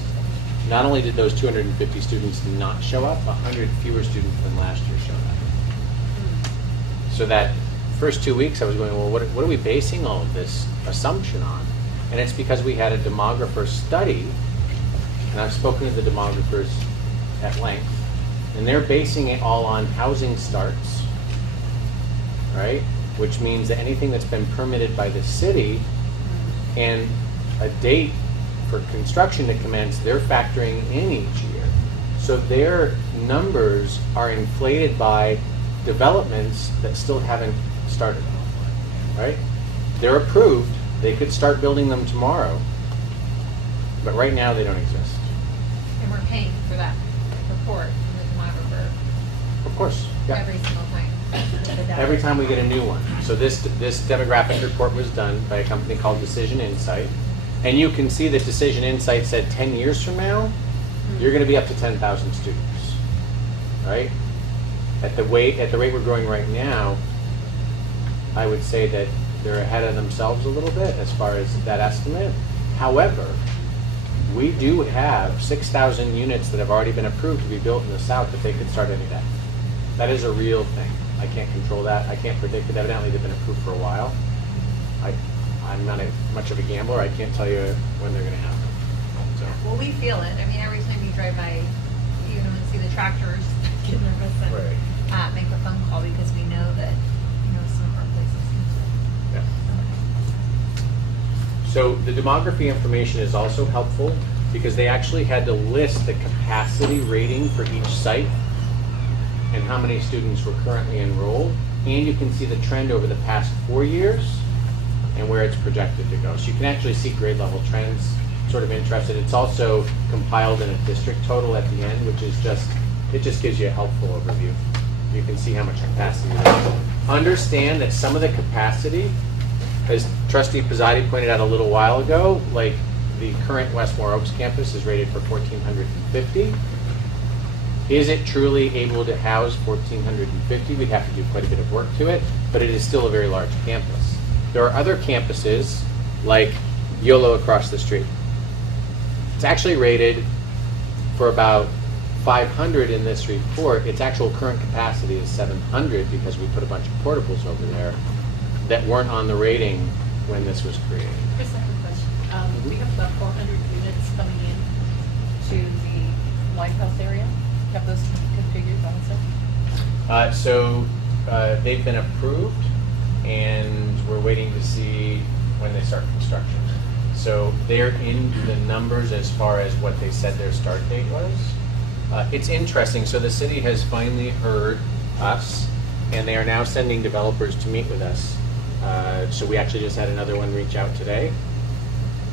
not only did those 250 students not show up, 100 fewer students than last year showed up. So that first 2 weeks I was going, well, what are we basing all of this assumption on? And it's because we had a demographer study, and I've spoken to the demographers at length, and they're basing it all on housing starts, right? Which means that anything that's been permitted by the city and a date for construction to commence, they're factoring in each year. So their numbers are inflated by developments that still haven't started, right? They're approved, they could start building them tomorrow, but right now they don't exist. And we're paying for that report from the demographer Of course, yeah. every single time. Every time we get a new one. So this demographic report was done by a company called Decision Insight. And you can see that Decision Insight said 10 years from now, you're going to be up to 10,000 students, right? At the rate we're growing right now, I would say that they're ahead of themselves a little bit as far as that estimate. However, we do have 6,000 units that have already been approved to be built in the South that they could start any day. That is a real thing. I can't control that. I can't predict it. Evidently, they've been approved for a while. I'm not much of a gambler. I can't tell you when they're going to happen. So. Well, we feel it. I mean, every time you drive by, you know, and see the tractors, get nervous and Right. make a phone call because we know that, you know, some of our places need to. Yeah. So the demography information is also helpful because they actually had to list the capacity rating for each site and how many students were currently enrolled. And you can see the trend over the past 4 years and where it's projected to go. So you can actually see grade level trends, sort of interested. It's also compiled in a district total at the end, which is it just gives you a helpful overview. You can see how much capacity there is. Understand that some of the capacity, as Trustee Pizzati pointed out a little while ago, like the current Westmore Oaks campus is rated for 1,450. Is it truly able to house 1,450? We'd have to do quite a bit of work to it, but it is still a very large campus. There are other campuses, like YOLO across the street. It's actually rated for about 500 in this report. Its actual current capacity is 700 because we put a bunch of portables over there that weren't on the rating when this was created. Chris, I have a question. We have about 400 units coming in to the Lighthouse area. Have those configured also? They've been approved, and we're waiting to see when they start construction. So they're in the numbers as far as what they said their start date was. It's interesting. So the city has finally heard us, and they are now sending developers to meet with us. So we actually just had another one reach out today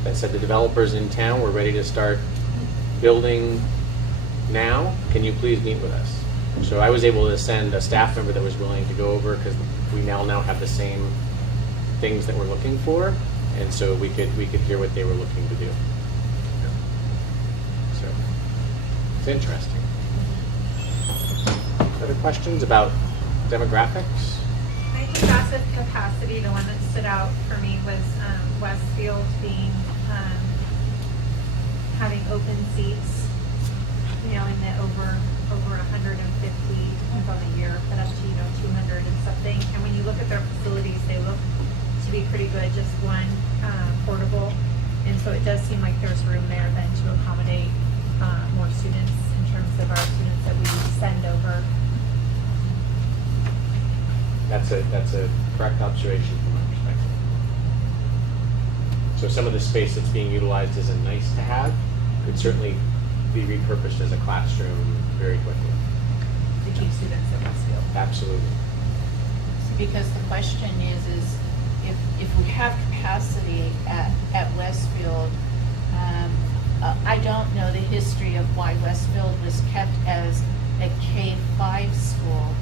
that said the developers in town, we're ready to start building now. Can you please meet with us? So I was able to send a staff member that was willing to go over because we now have the same things that we're looking for, and so we could hear what they were looking to do. So it's interesting. Other questions about demographics? I think massive capacity, the one that stood out for me was Westfield being, having open seats, you know, in the over 150, depends on the year, but up to, 200 and something. And when you look at their facilities, they look to be pretty good, just one portable. And so it does seem like there's room there then to accommodate more students in terms of our students that we send over. That's a correct observation from my perspective. So some of the space that's being utilized as a nice to have could certainly be repurposed as a classroom very quickly. To keep students at Westfield. Absolutely. Because the question is if we have capacity at Westfield, I don't know the history of why Westfield was kept as a K-5 school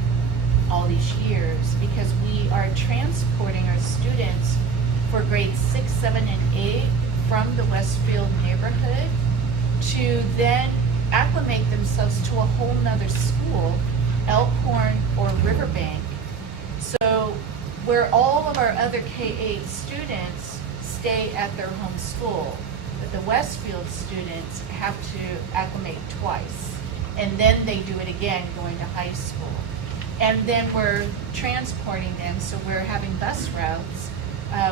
all these years, because we are transporting our students for grades 6, 7, and 8 from the Westfield neighborhood to then acclimate themselves to a whole nother school, Elkhorn or Riverbank. So where all of our other K-8 students stay at their home school, but the Westfield students have to acclimate twice, and then they do it again going to high school. And then we're transporting them, so we're having bus routes,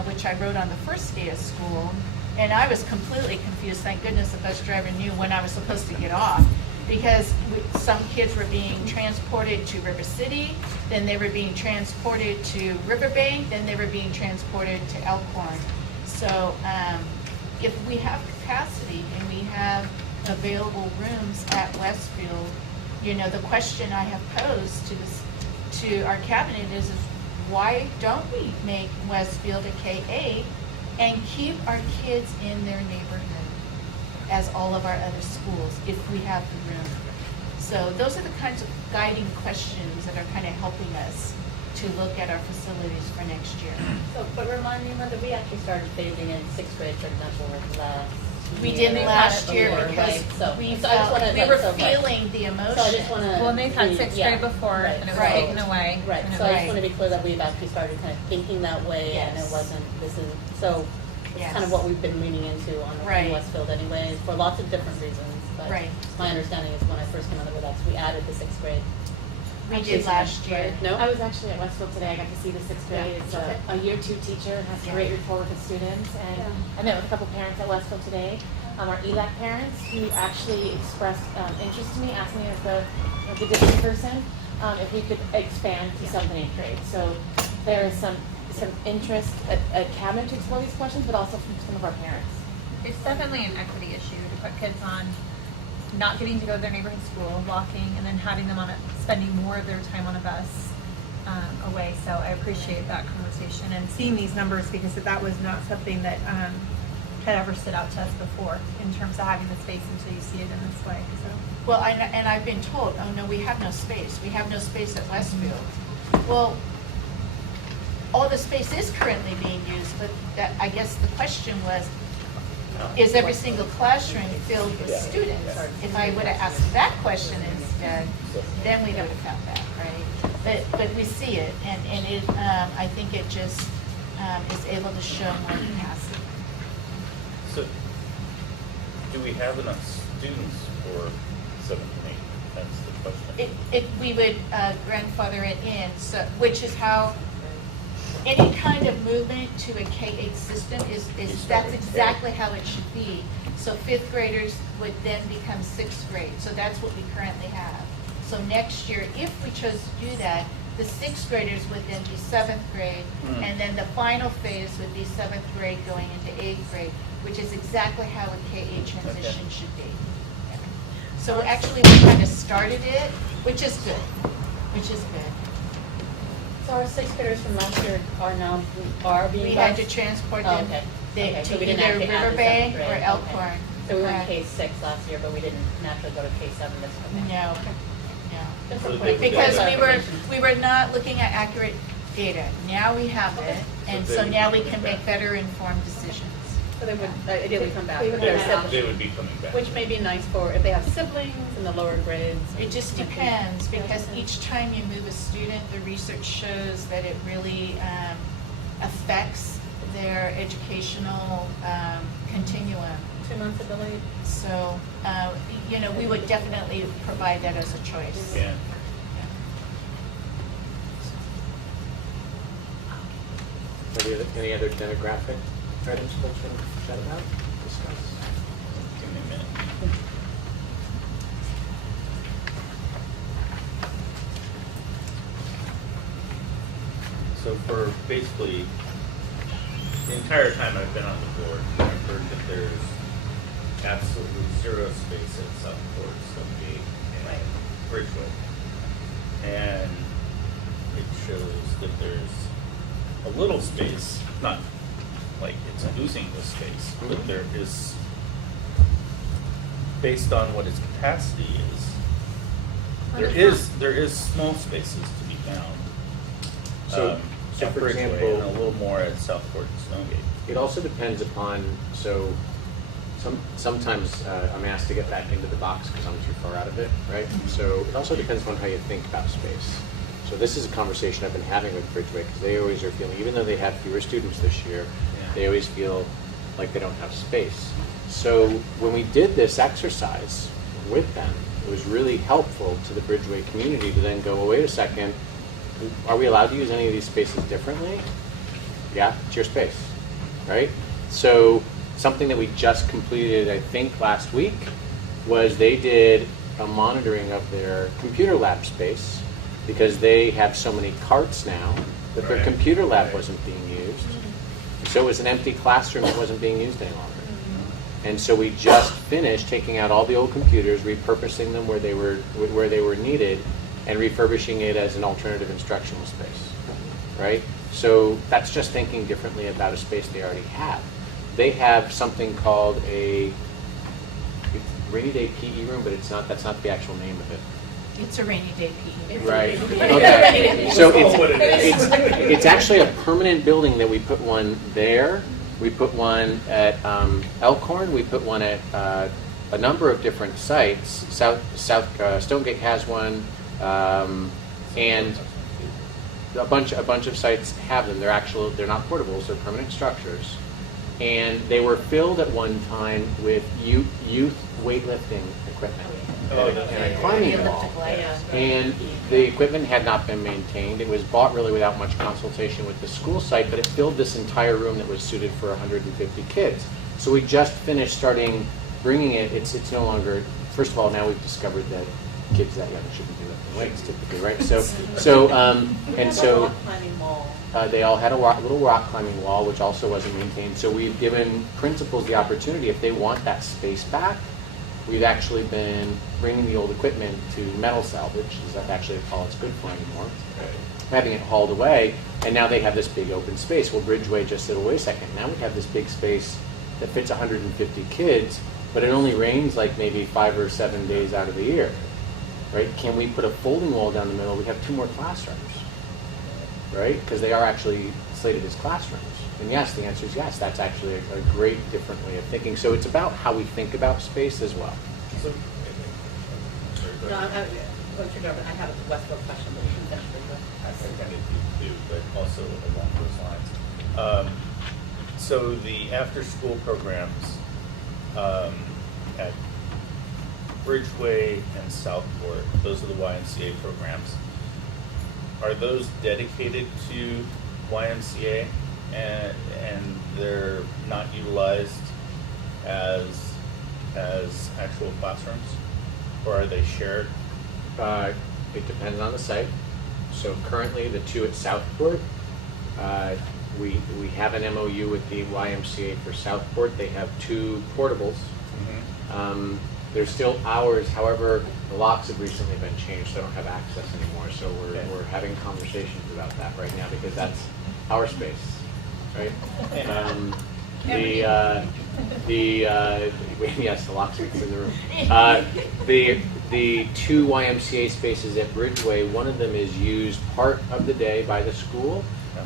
which I wrote on the first day of school, and I was completely confused. Thank goodness the bus driver knew when I was supposed to get off, because some kids were being transported to River City, then they were being transported to Riverbank, then they were being transported to Elkhorn. So if we have capacity and we have available rooms at Westfield, you know, the question I have posed to our cabinet is why don't we make Westfield a K-8 and keep our kids in their neighborhood as all of our other schools if we have the room? So those are the kinds of guiding questions that are kind of helping us to look at our facilities for next year. So, but remind me whether we actually started phasing in sixth grade, for example, last We year. didn't last year Or, because right, so we I just wanna, we like, were so, right. feeling the emotion. So I just want to. Well, and they've had sixth grade before, right. and it was Right. taken away. Right, and it so I was- just want to be clear that we've actually started kind of thinking that way, and it Yes. wasn't, this is, so it's Yes. kind of what we've been leaning into on Right. Westfield anyways, for lots of different reasons. But Right. my understanding is when I first came on the board, that's, we added the sixth grade. We did last year. No? I was actually at Westfield today. I got to see the sixth grade. It's a year 2 teacher and has a great rapport with the students. And I met with a couple parents at Westfield today. Our ELAC parents who actually expressed interest in me, asked me as the district person if we could expand to 7th and 8th grade. So there is some interest at cabinet to explore these questions, but also from some of our parents. It's definitely an equity issue to put kids on not getting to go to their neighborhood school, walking, and then having them spending more of their time on a bus away. So I appreciate that conversation and seeing these numbers because that was not something that had ever stood out to us before in terms of having the space until you see it in this way. So. Well, and I've been told, oh no, we have no space. We have no space at Westfield. Well, all the space is currently being used, but that, I guess the question was, is every single classroom filled with students? If I would have asked that question instead, then we would have found that, right? But we see it, and it, I think it just is able to show more capacity. So, do we have enough students for 7th and 8th? That's the question. We would grandfather it in, so, which is how any kind of movement to a K-8 system is that's exactly how it should be. So 5th graders would then become 6th grade. So that's what we currently have. So next year, if we chose to do that, the 6th graders would then be 7th grade, and then the final phase would be 7th grade going into 8th grade, which is exactly how a K-8 transition should be. Yeah. So actually, we kind of started it, which is good, which is good. So our 6th graders from last year are being We had to bused? transport Oh, them okay. they- Okay, so to we didn't either actually add River the Bay 7th grade. or Okay. Elkhorn. So we went Right. K-6 last year, but we didn't naturally go to K-7 this time. No, Just So for they- because clarification. we were not looking at accurate data. Now we have it, and So so they now we would can come make back. better informed decisions. So they would ideally come back. They with would their come back. siblings, They would be coming back. which may be nice for if they have siblings in the lower grades. It just depends, because each time you move a student, the research shows that it really affects their educational continuum. 2 months ability. So, we would definitely provide that as a choice. Yeah. Any other demographic items folks want to chat about, discuss? Give me a minute. So for basically the entire time I've been on the board, I've heard that there's absolutely zero space at Southport, Stonegate, and Bridgeway. And it shows that there's a little space, not like it's losing the space, but there is, based on what its capacity is, there is small spaces to be found. So At for Bridgeway example- and a little more at Southport and Stonegate. It also depends upon, so sometimes I'm asked to get back into the box because I'm too far out of it, right? So it also depends upon how you think about space. So this is a conversation I've been having with Bridgeway because they always are feeling, even though they have fewer students this year, they always feel like they don't have space. So when we did this exercise with them, it was really helpful to the Bridgeway community to then go, well, wait a second, are we allowed to use any of these spaces differently? Yeah, it's your space, right? So something that we just completed, I think, last week was they did a monitoring of their computer lab space because they have so many carts now that their Right. computer lab wasn't being used. So it was an empty classroom that wasn't being used any longer. And so we just finished taking out all the old computers, repurposing them where they were needed, and refurbishing it as an alternative instructional space, right? So that's just thinking differently about a space they already have. They have something called a rainy day PE room, but that's not the actual name of it. It's a rainy day PE. Right. Okay. So it's actually a permanent building that we put one there. We put one at Elkhorn. We put one at a number of different sites. Stonegate has one, and a bunch of sites have them. They're not portables. They're permanent structures, and they were filled at one time with youth weightlifting equipment and a climbing wall. And the equipment had not been maintained. It was bought really without much consultation with the school site, but it filled this entire room that was suited for 150 kids. So we just finished bringing it. It's no longer, first of all, now we've discovered that kids that young shouldn't do lifting weights typically, right? They all had a little rock climbing wall, which also wasn't maintained. So we've given principals the opportunity, if they want that space back, we've actually been bringing the old equipment to metal salvage, is that actually all it's good for anymore, having it hauled away, and now they have this big open space. Well, Bridgeway just said, well, wait a second, now we have this big space that fits 150 kids, but it only rains like maybe 5 or 7 days out of the year, right? Can we put a folding wall down the middle? We have 2 more classrooms, right? Because they are actually slated as classrooms. And yes, the answer is yes. That's actually a great different way of thinking. So it's about how we think about space as well. So, No, I have a Westfield question, but we can finish with I intended to do, but also along those lines. So the after-school programs at Bridgeway and Southport, those are the YMCA programs. Are those dedicated to YMCA and they're not utilized as actual classrooms, or are they shared? It depends on the site. So currently, the 2 at Southport, we have an MOU with the YMCA for Southport. They have 2 portables. Mm-hmm. There's still hours. However, the locks have recently been changed, so I don't have access anymore. So we're having conversations about that right now because that's our space, right? Yes, the lock suite's in the room. The 2 YMCA spaces at Bridgeway, one of them is used part of the day by the school,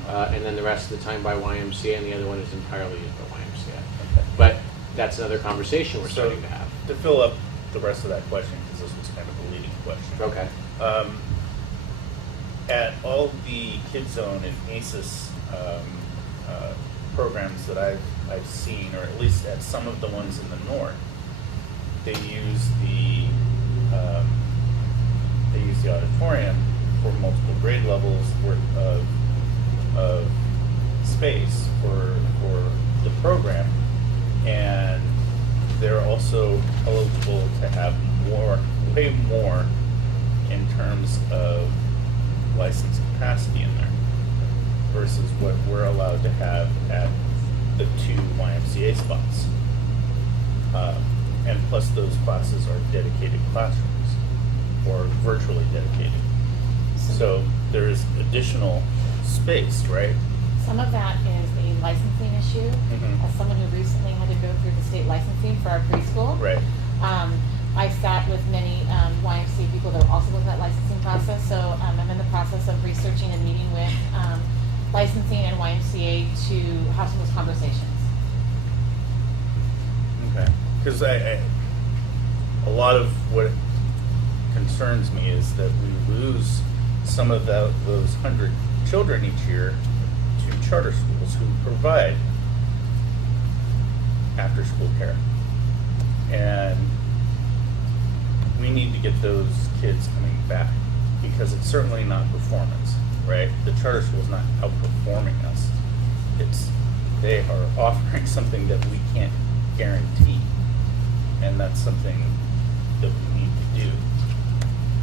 and then the rest of the time by YMCA, and the other one is entirely used by YMCA. Okay. But that's another conversation we're starting to have. To fill up the rest of that question, because this was kind of a leading question. Okay. At all the Kid Zone and ACES programs that I've seen, or at least at some of the ones in the north, they use the auditorium for multiple grade levels worth of space for the program, and they're also eligible to have way more in terms of license capacity in there versus what we're allowed to have at the 2 YMCA spots. And plus those classes are dedicated classrooms or virtually dedicated. So there is additional space, right? Some of that is a licensing issue. Mhm. As someone who recently had to go through the state licensing for our preschool, Right. I sat with many YMCA people that are also looking at that licensing process. So I'm in the process of researching and meeting with licensing and YMCA to have some of those conversations. Okay. Because a lot of what concerns me is that we lose some of those 100 children each year to charter schools who provide after-school care. And we need to get those kids coming back because it's certainly not performance, right? The charter school is not outperforming us. They are offering something that we can't guarantee. And that's something that we need to do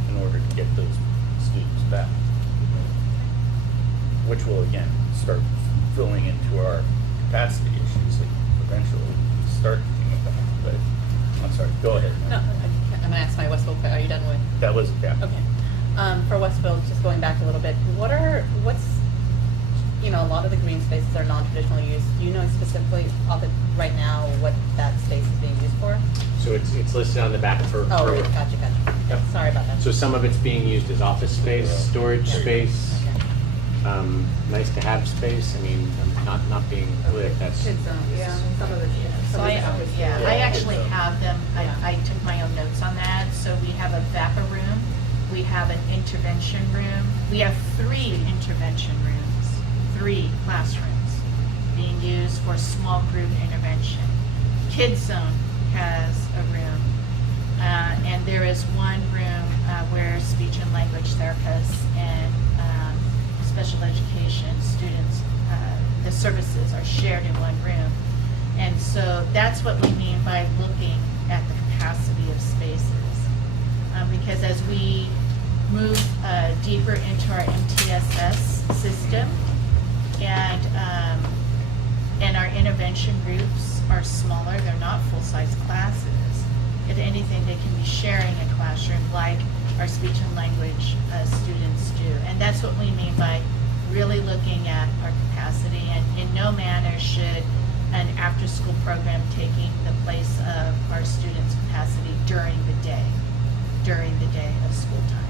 in order to get those students back. Which will again start filling into our capacity issues that eventually start thinking about. but, I'm sorry, go ahead. No, I'm gonna ask my Westfield, are you done with? That was, yeah. Okay. For Westfield, just going back a little bit, what's, you know, a lot of the green spaces are non-traditional use. Do you know specifically right now what that space is being used for? So it's listed on the back for. Oh, gotcha. Yep. Sorry about that. So some of it's being used as office space, storage Yeah. space, Okay. nice to have space. I mean, I'm not being glib, that's. Kids zone, yeah, some of it's, So I actually have them, I took my own notes on that. So we have a VAPA room, we have an intervention room, we have 3 intervention rooms, 3 classrooms being used for small group intervention. Kids zone has a room, and there is one room where speech and language therapists and special education students, the services are shared in one room. And so that's what we mean by looking at the capacity of spaces. Because as we move deeper into our MTSS system and our intervention groups are smaller, they're not full-size classes. If anything, they can be sharing a classroom like our speech and language students do. And that's what we mean by really looking at our capacity, and in no manner should an after-school program taking the place of our students' capacity during the day of school time.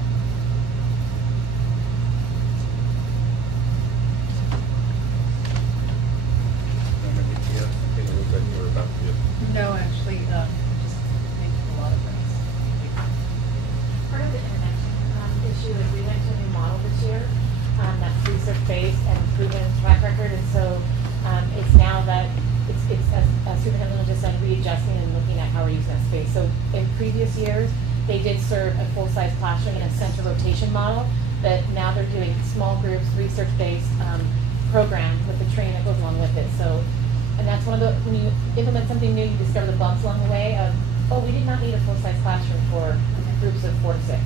Yeah, I think it looks like you were about to. No, actually, just making a lot of things. Part of the intervention issue is we went to a new model this year that's research-based and proven track record, and so it's now that it's as Superintendent just said, readjusting and looking at how we're using that space. So in previous years, they did serve a full-size classroom in a center rotation model, but now they're doing small groups, research-based programs with the training that goes along with it. So, and that's one of the, when you implement something new, you discover the bumps along the way of, oh, we did not need a full-size classroom for groups of 4 to 6.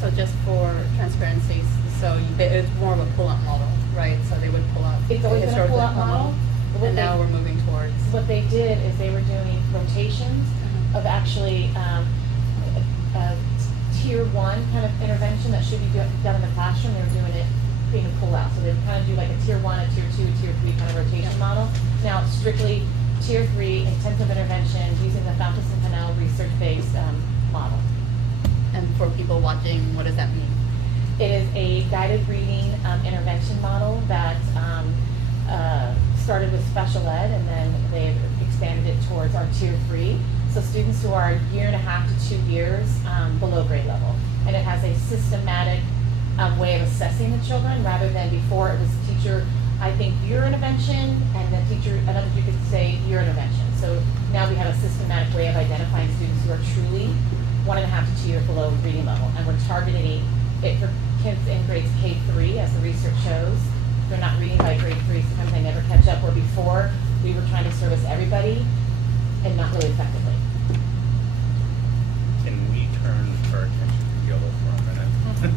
So just for transparency, so it's more of a pull-out model, right? So they would pull out. It's always been a historically pull-out model. What And now they- we're moving towards. What they did is they were doing rotations of actually tier 1 kind of intervention that should be done in the classroom. They were doing it being a pull-out. So they would kind of do like a tier 1, a tier 2, tier 3 kind of rotation model. Now it's strictly tier 3 intensive intervention using the Fountas and Pinnell research-based model. And for people watching, what does that mean? It is a guided reading intervention model that started with special ed, and then they've expanded it towards our tier 3. So students who are 1.5 to 2 years below grade level. And it has a systematic way of assessing the children rather than before it was teacher, I think your intervention, and then teacher, another teacher could say your intervention. So now we have a systematic way of identifying students who are truly 1.5 to 2 years below reading level. And we're targeting it for kids in grades K3, as the research shows. They're not reading by grade 3, sometimes they never catch up, where before we were trying to service everybody and not really effectively. Can we turn our attention to yellow for a minute?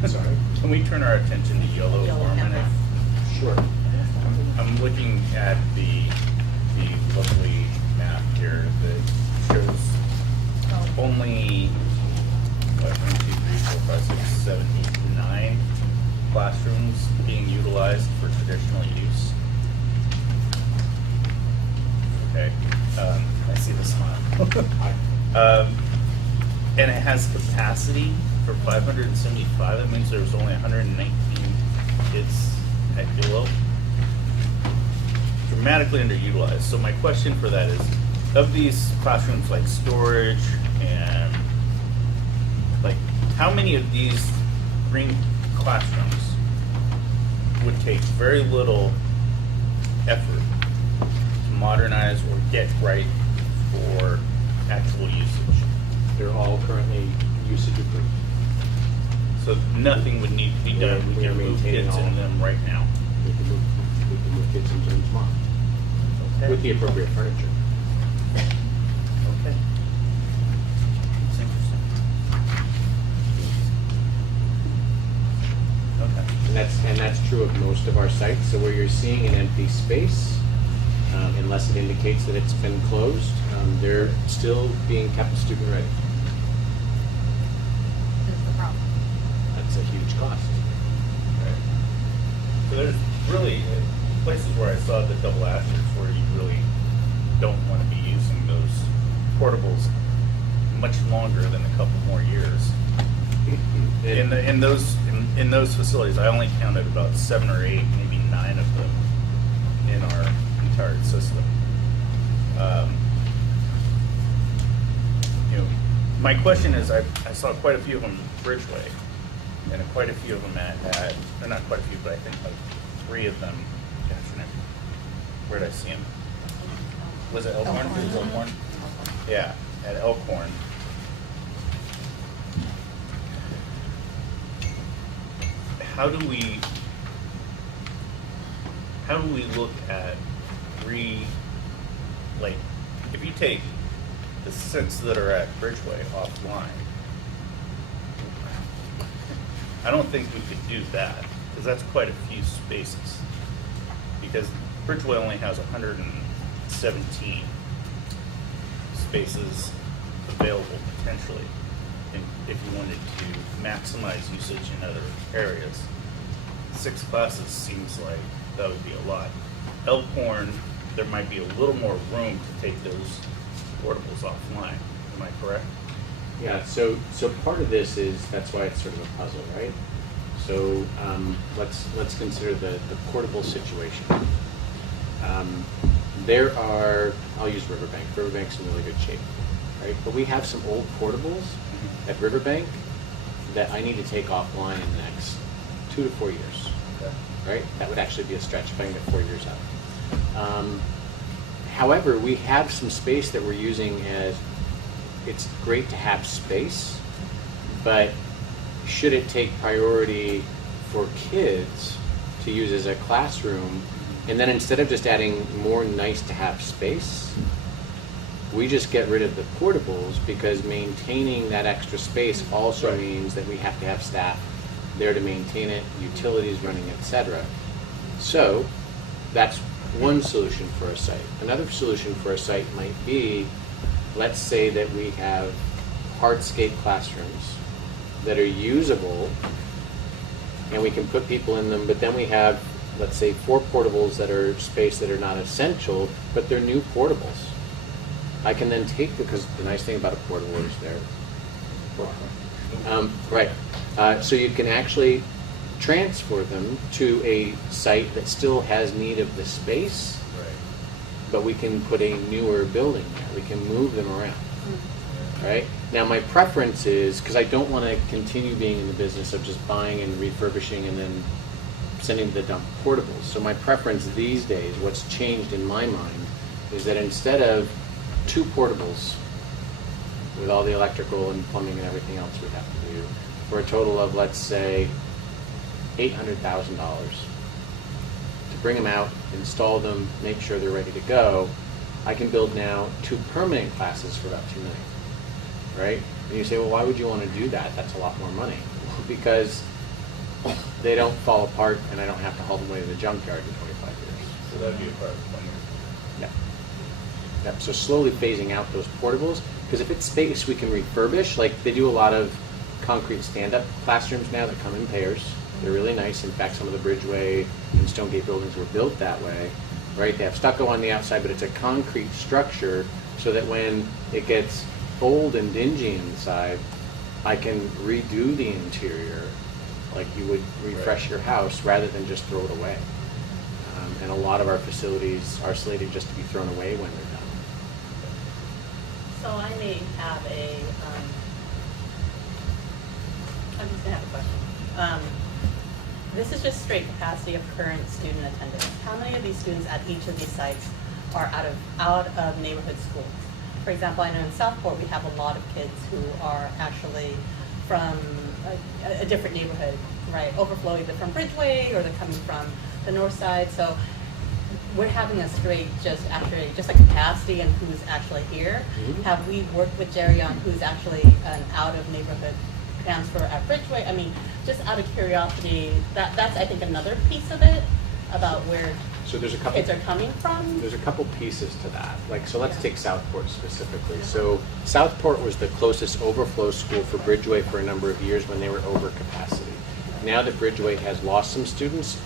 Sorry? Can we turn our attention to yellow for a minute? Sure. I'm looking at the lovely map here that shows only 1, 2, 3, 4, 5, 6, 7, 8, 9 classrooms being utilized for traditional use. Okay, I see the smile. And it has capacity for 575. That means there's only 119 kids at Gillow. Dramatically underutilized. So my question for that is, of these classrooms like storage and like, how many of these green classrooms would take very little effort to modernize or get right for actual usage? They're all currently usage approved. So nothing would need to be done. We We are can move maintaining kids all in of them right now. We can move kids into them tomorrow Okay. with the appropriate furniture. Okay. It's interesting. Okay. And that's true of most of our sites. So where you're seeing an empty space, unless it indicates that it's been closed, they're still being kept student ready. That's the problem. That's a huge cost. Right. So there's really places where I saw the double asterisks where you really don't want to be using those portables much longer than a couple more years. In those facilities, I only counted about 7 or 8, maybe 9 of them in our entire system. My question is, I saw quite a few of them at Bridgeway, and quite a few of them at or not quite a few, but I think like 3 of them. Where did I see them? Was it Elkhorn? It was Elkhorn. Yeah, at Elkhorn. How do we look at if you take the 6 that are at Bridgeway offline, I don't think we could do that because that's quite a few spaces. Because Bridgeway only has 117 spaces available potentially, if you wanted to maximize usage in other areas. 6 classes seems like that would be a lot. Elkhorn, there might be a little more room to take those portables offline. Am I correct? Yeah, so part of this is, that's why it's sort of a puzzle, right? So let's consider the portable situation. I'll use Riverbank. Riverbank's in really good shape, right? But we have some old portables at Riverbank that I need to take offline in the next 2 to 4 years, right? That would actually be a stretch if I can get 4 years out. However, we have some space that we're using as, it's great to have space, but should it take priority for kids to use as a classroom, and then instead of just adding more nice to have space, we just get rid of the portables, because maintaining that extra space also means that we have to have staff there to maintain it, utilities running, etc. So that's one solution for a site. Another solution for a site might be, let's say that we have hardscape classrooms that are usable and we can put people in them, but then we have, let's say, 4 portables that are space that are not essential, but they're new portables. I can then take, because the nice thing about a portable is so you can actually transfer them to a site that still has need of the space, but we can put a newer building there. We can move them around. Right? Now my preference is, because I don't want to continue being in the business of just buying and refurbishing and then sending to the dump portables. So my preference these days, what's changed in my mind, is that instead of 2 portables with all the electrical and plumbing and everything else we have to do, for a total of, let's say, $800,000 to bring them out, install them, make sure they're ready to go, I can build now 2 permanent classes for about $2 million. Right? And you say, well, why would you want to do that? That's a lot more money. Because they don't fall apart and I don't have to haul them away to the junkyard in 25 years. So that'd be a part of the plan. Yeah. Yep. So slowly phasing out those portables, because if it's space we can refurbish, like they do a lot of concrete stand-up classrooms now that come in pairs. They're really nice. In fact, some of the Bridgeway and Stonegate buildings were built that way, right? They have stucco on the outside, but it's a concrete structure so that when it gets old and dingy inside, I can redo the interior like you would refresh your house rather than just throw it away. And a lot of our facilities are slated just to be thrown away when they're done. So I may have I'm just gonna have a question. This is just straight capacity of current student attendance. How many of these students at each of these sites are out of neighborhood schools? For example, I know in Southport we have a lot of kids who are actually from a different neighborhood, right? Overflow either from Bridgeway or they're coming from the north side. So we're having a straight just a capacity and who's actually here. Mm-hmm. Have we worked with Jerry on who's actually an out of neighborhood transfer at Bridgeway? I mean, just out of curiosity, that's I think another piece of it. about where So there's a couple. kids are coming from? There's a couple pieces to that. Like, so let's take Southport specifically. So Southport was the closest overflow school for Bridgeway for a number of years when they were over capacity. Now that Bridgeway has lost some students,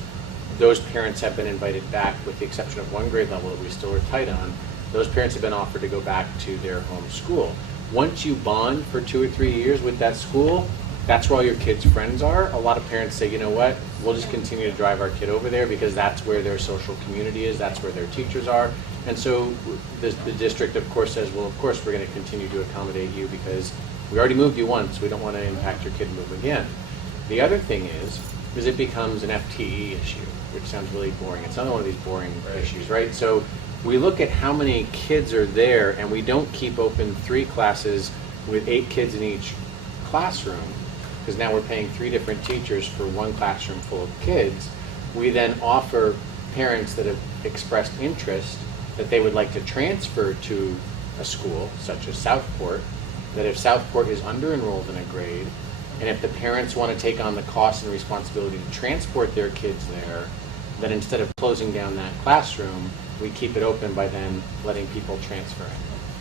those parents have been invited back, with the exception of one grade level that we still are tight on. Those parents have been offered to go back to their home school. Once you bond for 2 or 3 years with that school, that's where all your kids' friends are. A lot of parents say, you know what, we'll just continue to drive our kid over there because that's where their social community is, that's where their teachers are. And so the district, of course, says, well, of course, we're going to continue to accommodate you because we already moved you once. We don't want to impact your kid and move again. The other thing is it becomes an FTE issue, which sounds really boring. It's another one of these boring issues, right? So we look at how many kids are there, and we don't keep open 3 classes with 8 kids in each classroom, because now we're paying 3 different teachers for 1 classroom full of kids. We then offer parents that have expressed interest that they would like to transfer to a school, such as Southport, that if Southport is under-enrolled in a grade, and if the parents want to take on the cost and responsibility to transport their kids there, then instead of closing down that classroom, we keep it open by then letting people transfer in.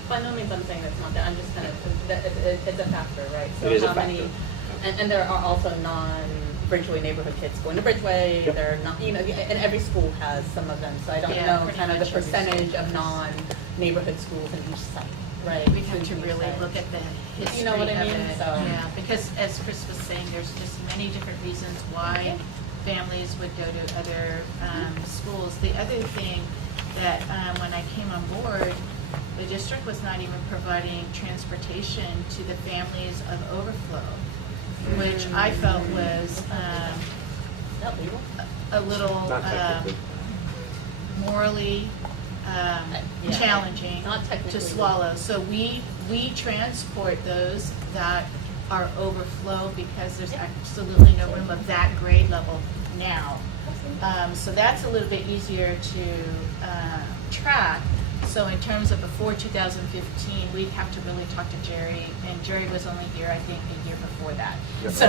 By no means I'm saying that's not that, I'm just kind of, it's a factor, right? So It is a how many- factor. And there are also non-Bridgeway neighborhood kids going to Bridgeway, Yep. there are not, you know, and every school has some of them, so I don't Yeah, know pretty kind of the much every percentage school of does. non-neighborhood schools in each site, right? We'd have to In each really site. look at the history You know what I of mean? it. So- Yeah, because as Chris was saying, there's just many different reasons why families would go to other schools. The other thing that when I came on board, the district was not even providing transportation to the families of overflow, which I felt was Not legal? a little Not technically. morally Yeah. challenging Not technically. to swallow. So we transport those that are overflow because there's absolutely no room of that grade level now. So that's a little bit easier to track. So in terms of before 2015, we'd have to really talk to Jerry, and Jerry was only here, I think, a year before that. Yep. So,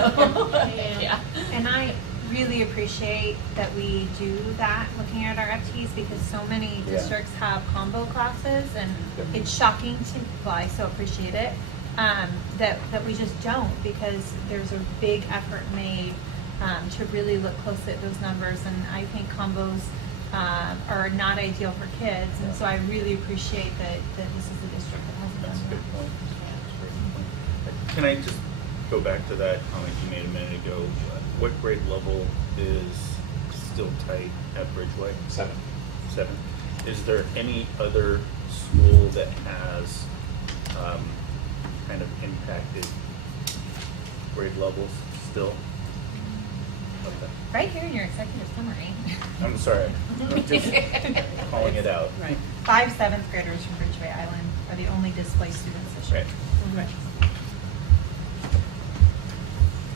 yeah. And I really appreciate that we do that, looking at our FTEs, because so many Yeah. districts have combo classes, and Yep. it's shocking to, well, I so appreciate it, that we just don't, because there's a big effort made to really look closely at those numbers, and I think combos are not ideal for kids, and so I really appreciate that this is a district that has That's a done good that. point. Can I just go back to that comment you made a minute ago? What grade level is still tight at Bridgeway? 7. 7. Is there any other school that has kind of impacted grade levels still? Okay. Right here in your executive summary. I'm sorry, I'm just calling it out. Right. 5 7th graders from Bridgeway Island are the only displaced students this year. Right.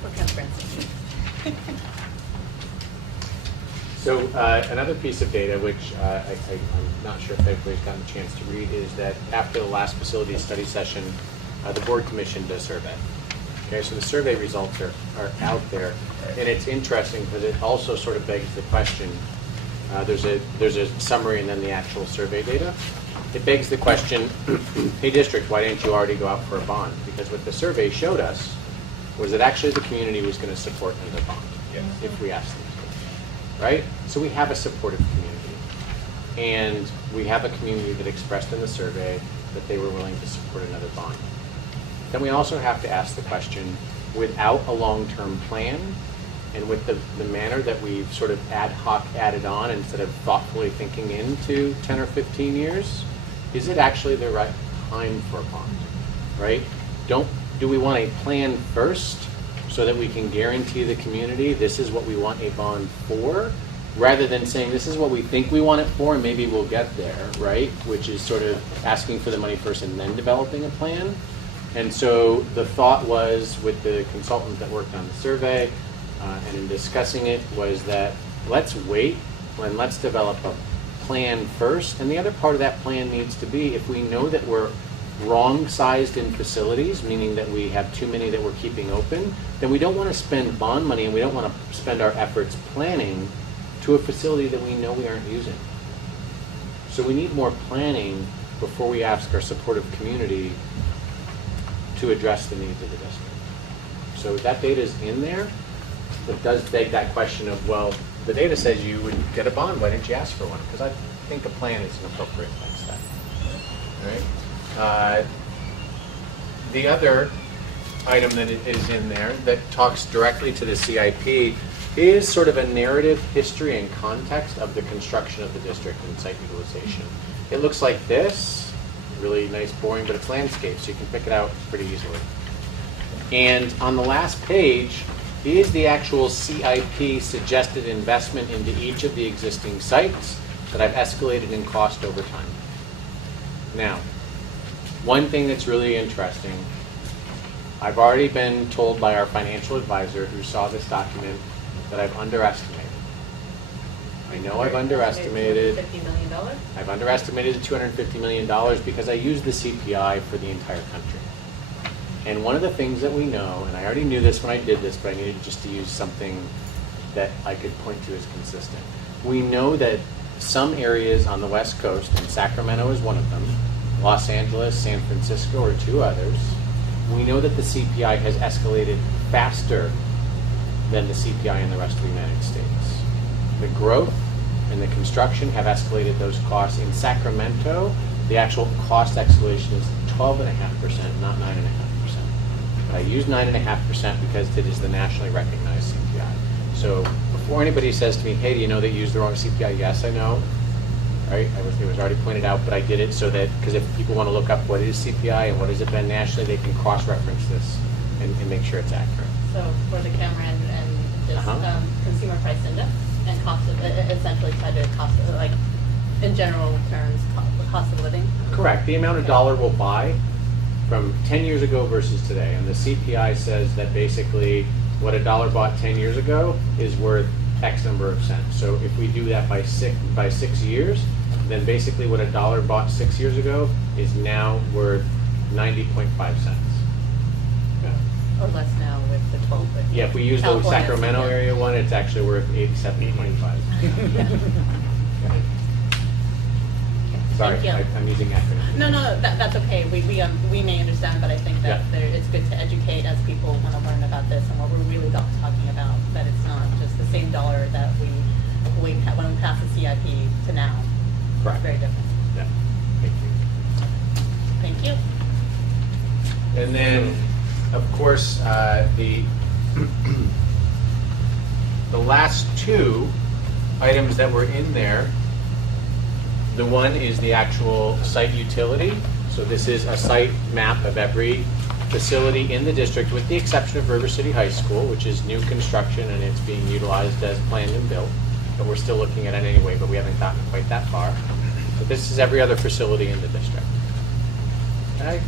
For transparency. So another piece of data, which I'm not sure if everybody's gotten a chance to read, is that after the last facility study session, the board commissioned a survey. Okay, so the survey results are out there, and it's interesting because it also sort of begs the question. There's a summary and then the actual survey data. It begs the question, hey district, why didn't you already go out for a bond? Because what the survey showed us was that actually the community was going to support another bond if we asked them to, right? So we have a supportive community, and we have a community that expressed in the survey that they were willing to support another bond. Then we also have to ask the question, without a long-term plan, and with the manner that we've sort of ad hoc added on instead of thoughtfully thinking into 10 or 15 years, is it actually the right time for a bond, right? Do we want a plan first so that we can guarantee the community this is what we want a bond for, rather than saying this is what we think we want it for and maybe we'll get there, right? Which is sort of asking for the money first and then developing a plan. And so the thought was, with the consultant that worked on the survey and in discussing it, was that let's wait and let's develop a plan first. And the other part of that plan needs to be, if we know that we're wrong-sized in facilities, meaning that we have too many that we're keeping open, then we don't want to spend bond money and we don't want to spend our efforts planning to a facility that we know we aren't using. So we need more planning before we ask our supportive community to address the needs of the district. So that data is in there, but it does beg that question of, well, the data says you would get a bond, why didn't you ask for one? Because I think a plan is an appropriate next step. All right? The other item that is in there that talks directly to the CIP is sort of a narrative, history, and context of the construction of the district and site utilization. It looks like this, really nice, boring, but it's landscape, so you can pick it out pretty easily. And on the last page is the actual CIP suggested investment into each of the existing sites that I've escalated in cost over time. Now, one thing that's really interesting, I've already been told by our financial advisor who saw this document that I've underestimated. I know I've underestimated. $50 million? I've underestimated the $250 million because I used the CPI for the entire country. And one of the things that we know, and I already knew this when I did this, but I needed just to use something that I could point to as consistent. We know that some areas on the West Coast, and Sacramento is one of them, Los Angeles, San Francisco are two others, we know that the CPI has escalated faster than the CPI in the rest of the United States. The growth and the construction have escalated those costs. In Sacramento, the actual cost escalation is 12.5%, not 9.5%. But I use 9.5% because it is the nationally recognized CPI. So before anybody says to me, hey, do you know that you used the wrong CPI? Yes, I know. Right? It was already pointed out, but I did it so that, because if people want to look up what is CPI and what has it been nationally, they can cross-reference this and make sure it's accurate. So for the camera and just consumer price index and cost of, essentially tied to cost of, like, in general terms, cost of living? Correct. The amount a dollar will buy from 10 years ago versus today. And the CPI says that basically what a dollar bought 10 years ago is worth X number of cents. So if we do that by 6 years, then basically what a dollar bought 6 years ago is now worth 90.5 cents. Or less now with the 12. Yeah, if we use the California Sacramento CPI. area one, it's actually worth 87.5. Sorry, Thank you. I'm using acronyms. No, that's okay. We may understand, but I think that Yeah. it's good to educate as people want to learn about this and what we're really talking about. That it's not just the same dollar that when we passed the CIP to now. Correct. It's very different. Yeah. Thank you. Thank you. And then, of course, the last two items that were in there, the one is the actual site utility. So this is a site map of every facility in the district with the exception of River City High School, which is new construction and it's being utilized as planned and built. But we're still looking at it anyway, but we haven't gotten quite that far. But this is every other facility in the district. Okay?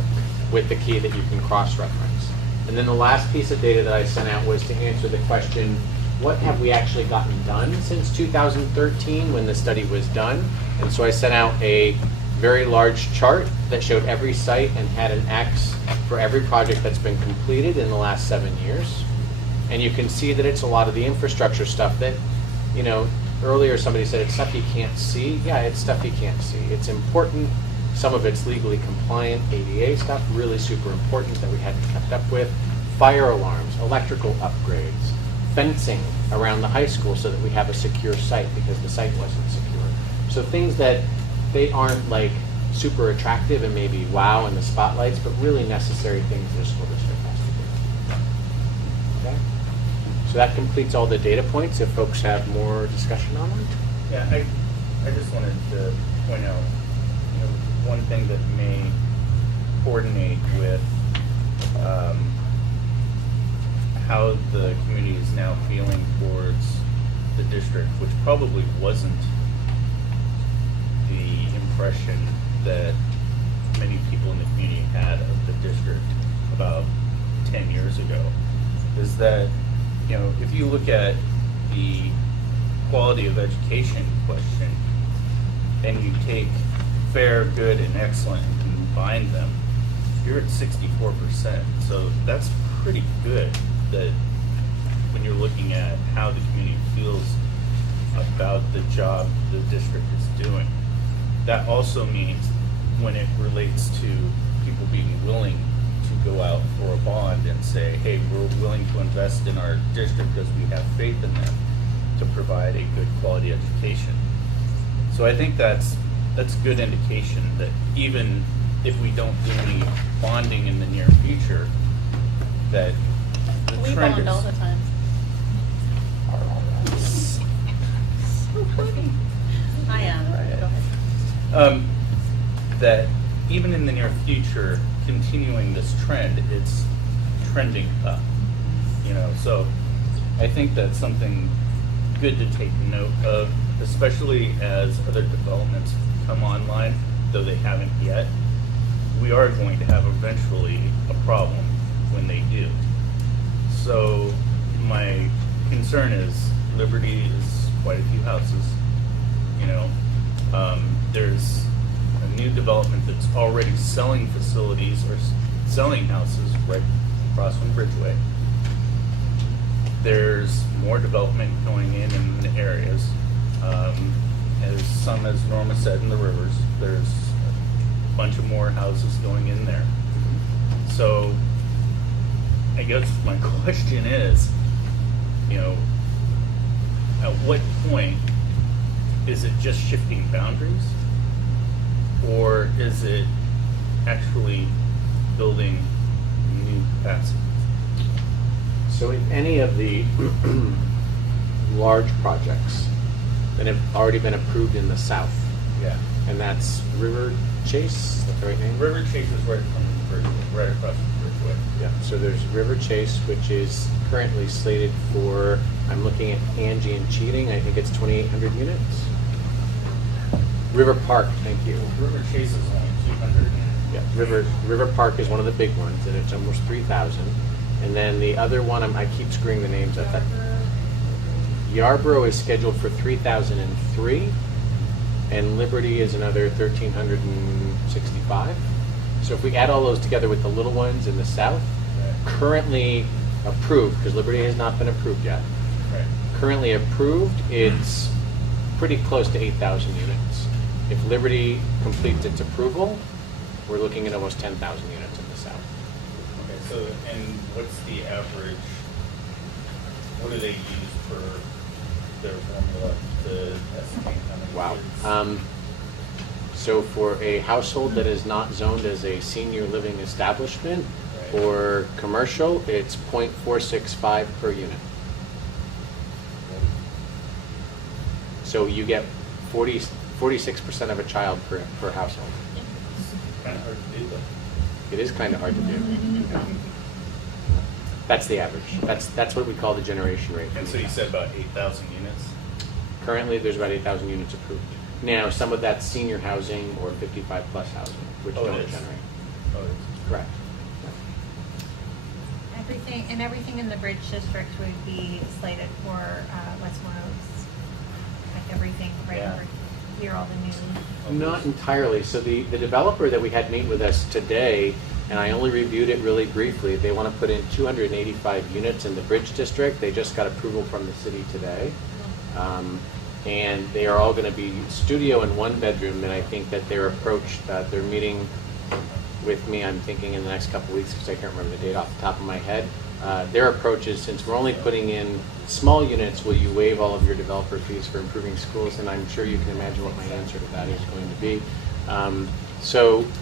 With the key that you can cross-reference. And then the last piece of data that I sent out was to answer the question, what have we actually gotten done since 2013 when the study was done? And so I sent out a very large chart that showed every site and had an X for every project that's been completed in the last 7 years. And you can see that it's a lot of the infrastructure stuff that, you know, earlier somebody said it's stuff you can't see. Yeah, it's stuff you can't see. It's important. Some of it's legally compliant, ADA stuff, really super important that we hadn't kept up with. Fire alarms, electrical upgrades, fencing around the high school so that we have a secure site because the site wasn't secure. So things that they aren't like super attractive and maybe wow in the spotlights, but really necessary things that a school district has to do. Okay? So that completes all the data points if folks have more discussion on them. Yeah, I just wanted to point out, you know, one thing that may coordinate with how the community is now feeling towards the district, which probably wasn't the impression that many people in the community had of the district about 10 years ago, is that, you know, if you look at the quality of education question and you take fair, good, and excellent and combine them, you're at 64%. So that's pretty good that when you're looking at how the community feels about the job the district is doing. That also means when it relates to people being willing to go out for a bond and say, hey, we're willing to invest in our district because we have faith in them to provide a good quality education. So I think that's good indication that even if we don't do any bonding in the near future, that the We trend bond all is. the time. I am. Go ahead. That even in the near future, continuing this trend, it's trending up. You know, so I think that's something good to take note of, especially as other developments come online, though they haven't yet. We are going to have eventually a problem when they do. So my concern is Liberty is quite a few houses. You know, there's a new development that's already selling facilities or selling houses right across from Bridgeway. There's more development going in the areas. As Norma said, in the rivers, there's a bunch of more houses going in there. So I guess my question is, you know, at what point is it just shifting boundaries, or is it actually building new capacity? So if any of the large projects that have already been approved in the south, Yeah. and that's River Chase, is that the right name? River Chase is right from Bridgeway, right across from Bridgeway. Yeah, so there's River Chase, which is currently slated for, I'm looking at Angie and Cheating, I think it's 2,800 units. River Park, thank you. River Chase is only 200. Yeah, River Park is one of the big ones, and it's almost 3,000. And then the other one, I keep screwing the names up. Yarborough is scheduled for 3,003, and Liberty is another 1,365. So if we add all those together with the little ones in the south, currently approved, because Liberty has not been approved yet. Right. Currently approved, it's pretty close to 8,000 units. If Liberty completes its approval, we're looking at almost 10,000 units in the south. Okay, so, and what's the average, what do they use for their formula to estimate how many Wow. kids? So for a household that is not zoned as a senior living establishment Right. or commercial, it's 0.465 per unit. So you get 46% of a child per household. Kind of hard to do though. It is kind of hard to do. Yeah. That's the average. That's what we call the generation rate. And so you said about 8,000 units? Currently, there's about 8,000 units approved. Now, some of that's senior housing or 55 plus housing, which Oh, it don't is. generate. Oh, it is. Correct. Everything in the Bridge District would be slated for West Monroe's, like everything right Yeah. over here, all the new. Not entirely. So the developer that we had meet with us today, and I only reviewed it really briefly, they want to put in 285 units in the Bridge District. They just got approval from the city today. And they are all going to be studio and one bedroom, and I think that their approach, they're meeting with me, I'm thinking in the next couple of weeks, because I can't remember the date off the top of my head. Their approach is, since we're only putting in small units, will you waive all of your developer fees for improving schools? And I'm sure you can imagine what my answer to that is going to be.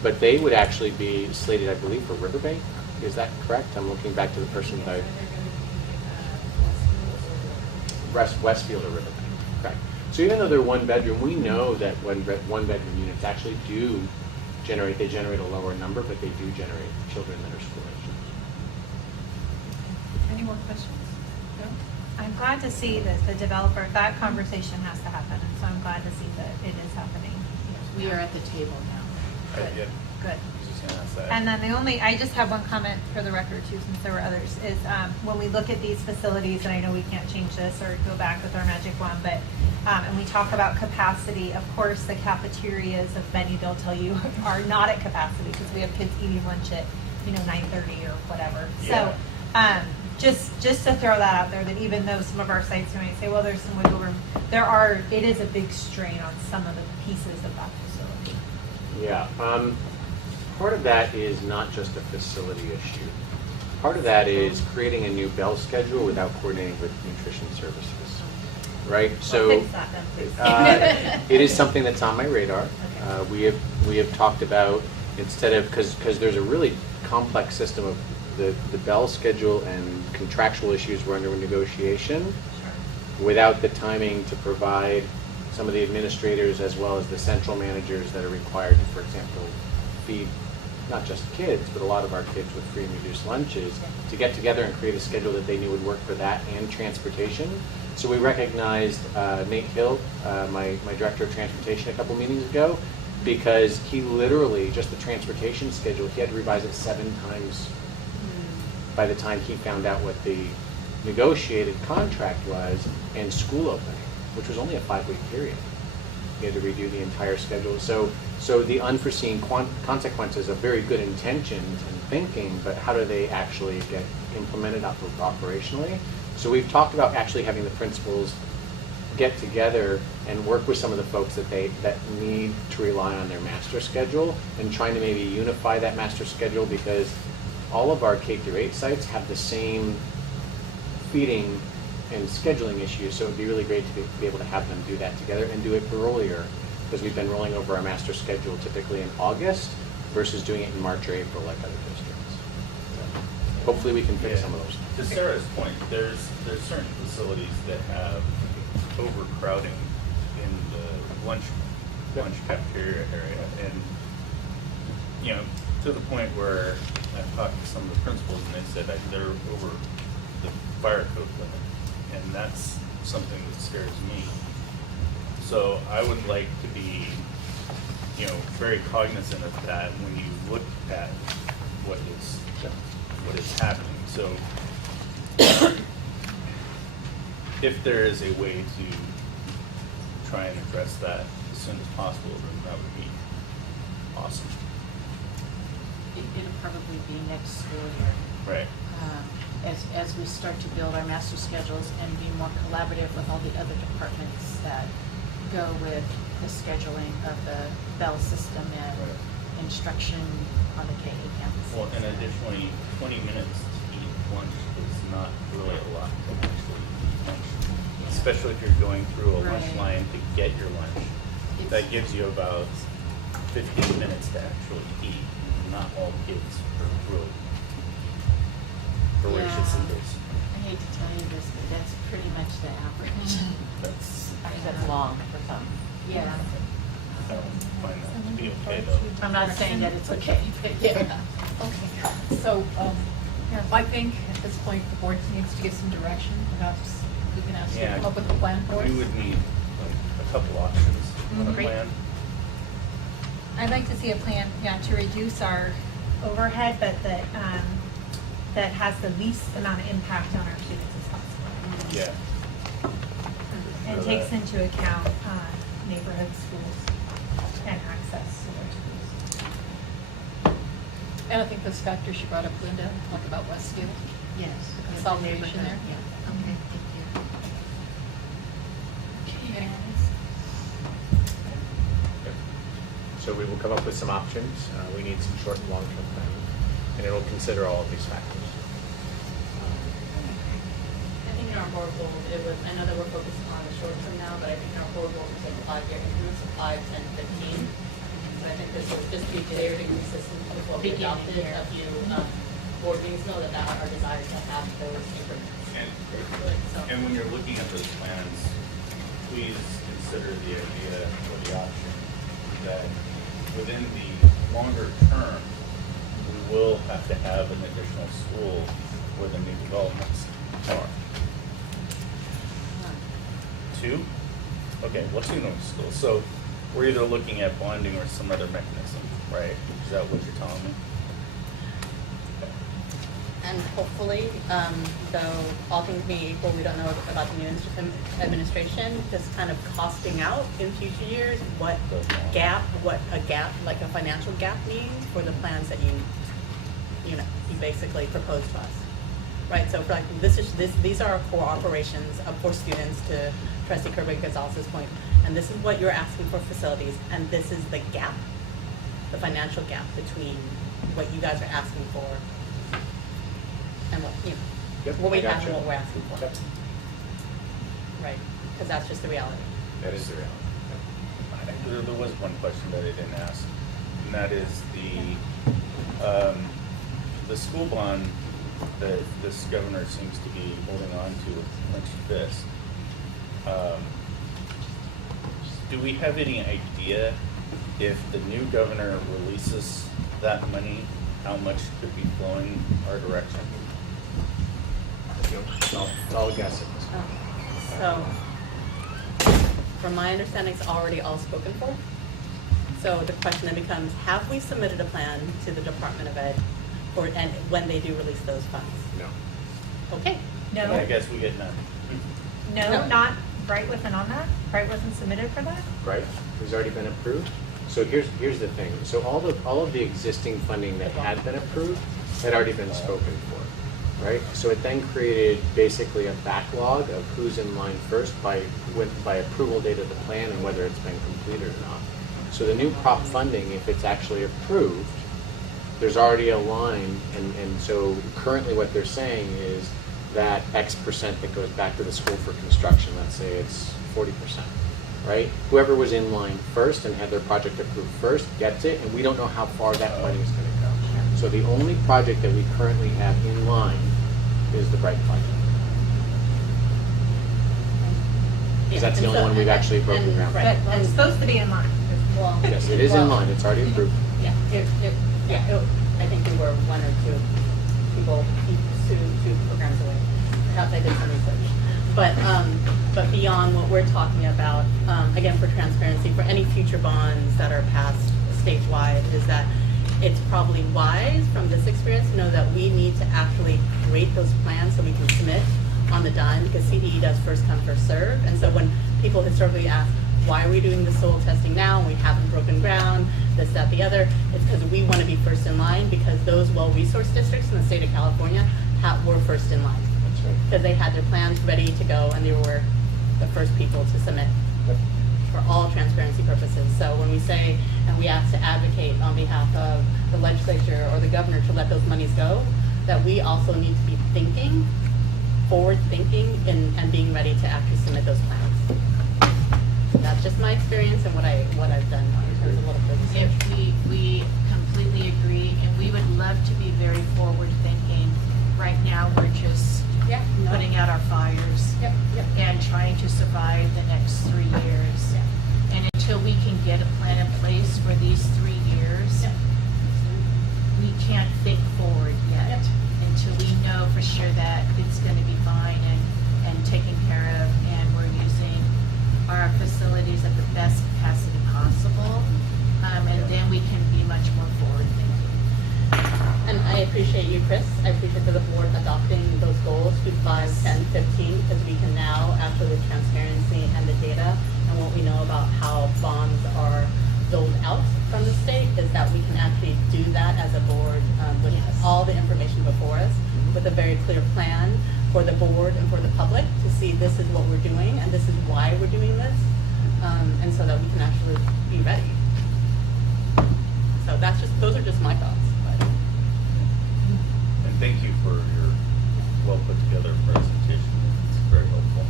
But they would actually be slated, I believe, for Riverbank. Is that correct? I'm looking back to the person that Westfield or Riverbank. Correct. So even though they're one bedroom, we know that one bedroom units actually do generate a lower number, but they do generate children that are school aged. Any more questions? No? I'm glad to see that the developer, that conversation has to happen, and so I'm glad to see that it is happening. We are at the table now. Yeah. Good. I was just gonna ask that. And then I just have one comment for the record too, since there were others, is when we look at these facilities, and I know we can't change this or go back with our magic wand, but, and we talk about capacity, of course, the cafeterias of many, they'll tell you, are not at capacity, because we have kids eating lunch at, 9:30 or whatever. Yeah. So, just to throw that out there, that even though some of our sites may say, well, there's some wiggle room, it is a big strain on some of the pieces of that facility. Yeah, part of that is not just a facility issue. Part of that is creating a new bell schedule without coordinating with nutrition services, right? So Fix that then, please. it is something that's on my radar. We have talked about, instead of, because there's a really complex system of the bell schedule and contractual issues were under negotiation without the timing to provide some of the administrators as well as the central managers that are required to, for example, feed not just kids, but a lot of our kids with free and reduced lunches, to get together and create a schedule that they knew would work for that and transportation. So we recognized Nate Hill, my director of transportation, a couple meetings ago, because he literally, just the transportation schedule, he had to revise it 7 times by the time he found out what the negotiated contract was and school opening, which was only a 5-week period. He had to redo the entire schedule. So the unforeseen consequences of very good intentions and thinking, but how do they actually get implemented operationally? So we've talked about actually having the principals get together and work with some of the folks that need to rely on their master schedule and trying to maybe unify that master schedule, because all of our K-8 sites have the same feeding and scheduling issues, so it would be really great to be able to have them do that together and do it earlier, because we've been rolling over our master schedule typically in August versus doing it in March or April like other districts. So hopefully we can fix some of those. To Sarah's point, there's certain facilities that have overcrowding in the lunch cafeteria area, and to the point where I've talked to some of the principals and they said that they're over the fire code limit, and that's something that scares me. So I would like to be, very cognizant of that when you look at what is happening. So if there is a way to try and address that as soon as possible, then that would be awesome. It'll probably be next school year. Right. As we start to build our master schedules and be more collaborative with all the other departments that go with the scheduling of the bell system and instruction on the K-8 campus. Well, and additionally, 20 minutes to eat lunch is not really a lot to actually eat lunch, especially if you're going through a lunch line to get your lunch. That gives you about 15 minutes to actually eat. Not all kids are really voracious eaters. I hate to tell you this, but that's pretty much the average. That's long for some. Yeah. I don't find that to be okay, though. I'm not saying that it's okay, but yeah. Okay, so I think at this point, the board needs to give some direction. Perhaps we can ask you to come up with a plan for us. We would need a couple options on a Great. plan. I'd like to see a plan, to reduce our Overhead, but that has the least amount of impact on our students as possible. Yeah. And takes into account neighborhood schools and access to their schools. And I think those factors you brought up, Linda, like about Westfield. Yes. Consolidation there. Yeah, okay, thank you. So we will come up with some options. We need some short and long-term planning, and it will consider all of these factors. I think in our board goals, I know that we're focused on the short term now, but I think in our board goals is like 5-year increments of 5, 10, 15. So I think this would just be clear and consistent with what we adopted. A few board meetings know that our desire to have those increments. And when you're looking at those plans, please consider the idea or the option that within the longer term, we will have to have an additional school where the new developments are. 2? Okay, well, 2 new schools. So we're either looking at bonding or some other mechanism, right? Is that what you're telling me? And hopefully, though all things being equal, we don't know about the new administration, just kind of costing out in future years what a gap, like a financial gap means for the plans that you basically propose to us. right? So for like, these are our core operations for students, to Trustee Kirby-Gonzalez's point. And this is what you're asking for facilities, and this is the gap, the financial gap between what you guys are asking for and what, you know, Yep, what we I have gotcha. and what we're asking for. Yep. Right, because that's just the reality. That is the reality. There was one question that I didn't ask, and that is the school bond that this governor seems to be holding on to with clenched fist. Do we have any idea if the new governor releases that money, how much could be flowing our direction? It's all a guess at this point. So, from my understanding, it's already all spoken for. So the question then becomes, have we submitted a plan to the Department of Ed, and when they do release those funds? No. Okay. I No, guess we get none. no, not, Bright wasn't on that? Bright wasn't submitted for that? Right? It's already been approved. So here's the thing. So all of the existing funding that had been approved had already been spoken for, right? So it then created basically a backlog of who's in line first by approval date of the plan and whether it's been completed or not. So the new prop funding, if it's actually approved, there's already a line, and so currently what they're saying is that X percent that goes back to the school for construction, let's say it's 40%, right? Whoever was in line first and had their project approved first gets it, and we don't know how far that money is going to go. So the only project that we currently have in line is the Bright project. Because that's the only one we've actually broken ground. Right. But it's supposed to be in line. Well, Yes, it is in line, it's already approved. Yeah, I think we were one or two people, two programs away. Perhaps I did some research. But beyond what we're talking about, again, for transparency, for any future bonds that are passed statewide, is that it's probably wise from this experience to know that we need to actually create those plans so we can submit on the dime, because CDE does first come, first serve. And so when people historically ask, why are we doing the soil testing now? We haven't broken ground, this, that, the other. It's because we want to be first in line, because those well-resourced districts in the state of California were first in line. That's right. Because they had their plans ready to go, and they were the first people to submit for all transparency purposes. So when we say, and we ask to advocate on behalf of the legislature or the governor to let those monies go, that we also need to be thinking, forward thinking, and being ready to actually submit those plans. That's just my experience and what I've done in terms of what I've If researched. we completely agree, and we would love to be very forward thinking. Right now, we're just Yeah, no. putting out our fires Yep, yep. and trying to survive the next 3 years. And until we can get a plan in place for these 3 years, Yep. we can't think forward yet. Yep. Until we know for sure that it's going to be fine and taken care of, and we're using our facilities at the best capacity possible, and then we can be much more forward thinking. And I appreciate you, Chris. I appreciate the board adopting those goals to 5, 10, 15, because we can now, after the transparency and the data and what we know about how bonds are doled out from the state, is that we can actually do that as a board with all the information before us, with a very clear plan for the board and for the public to see this is what we're doing and this is why we're doing this, and so that we can actually be ready. So those are just my thoughts. But. And thank you for your well put together presentation. It's very helpful.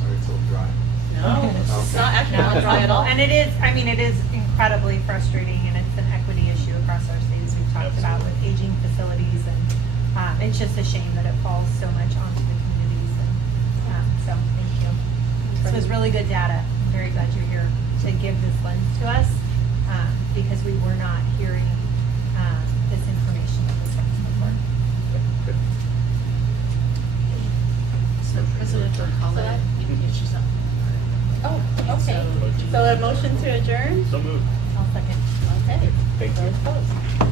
Sorry, it's a little dry. No, it's not actually not dry at all. And it is, I mean, it is incredibly frustrating, and it's an equity issue across our state, as we've talked about with aging facilities, and it's just a shame that it falls so much onto the communities, and so thank you. This was really good data. I'm very glad you're here to give this lens to us, because we were not hearing this information that was before. Good. So President Alcala, you can get yourself. Oh, okay. So a motion to adjourn? So moved. I'll second. Okay. Thank you. So it's closed.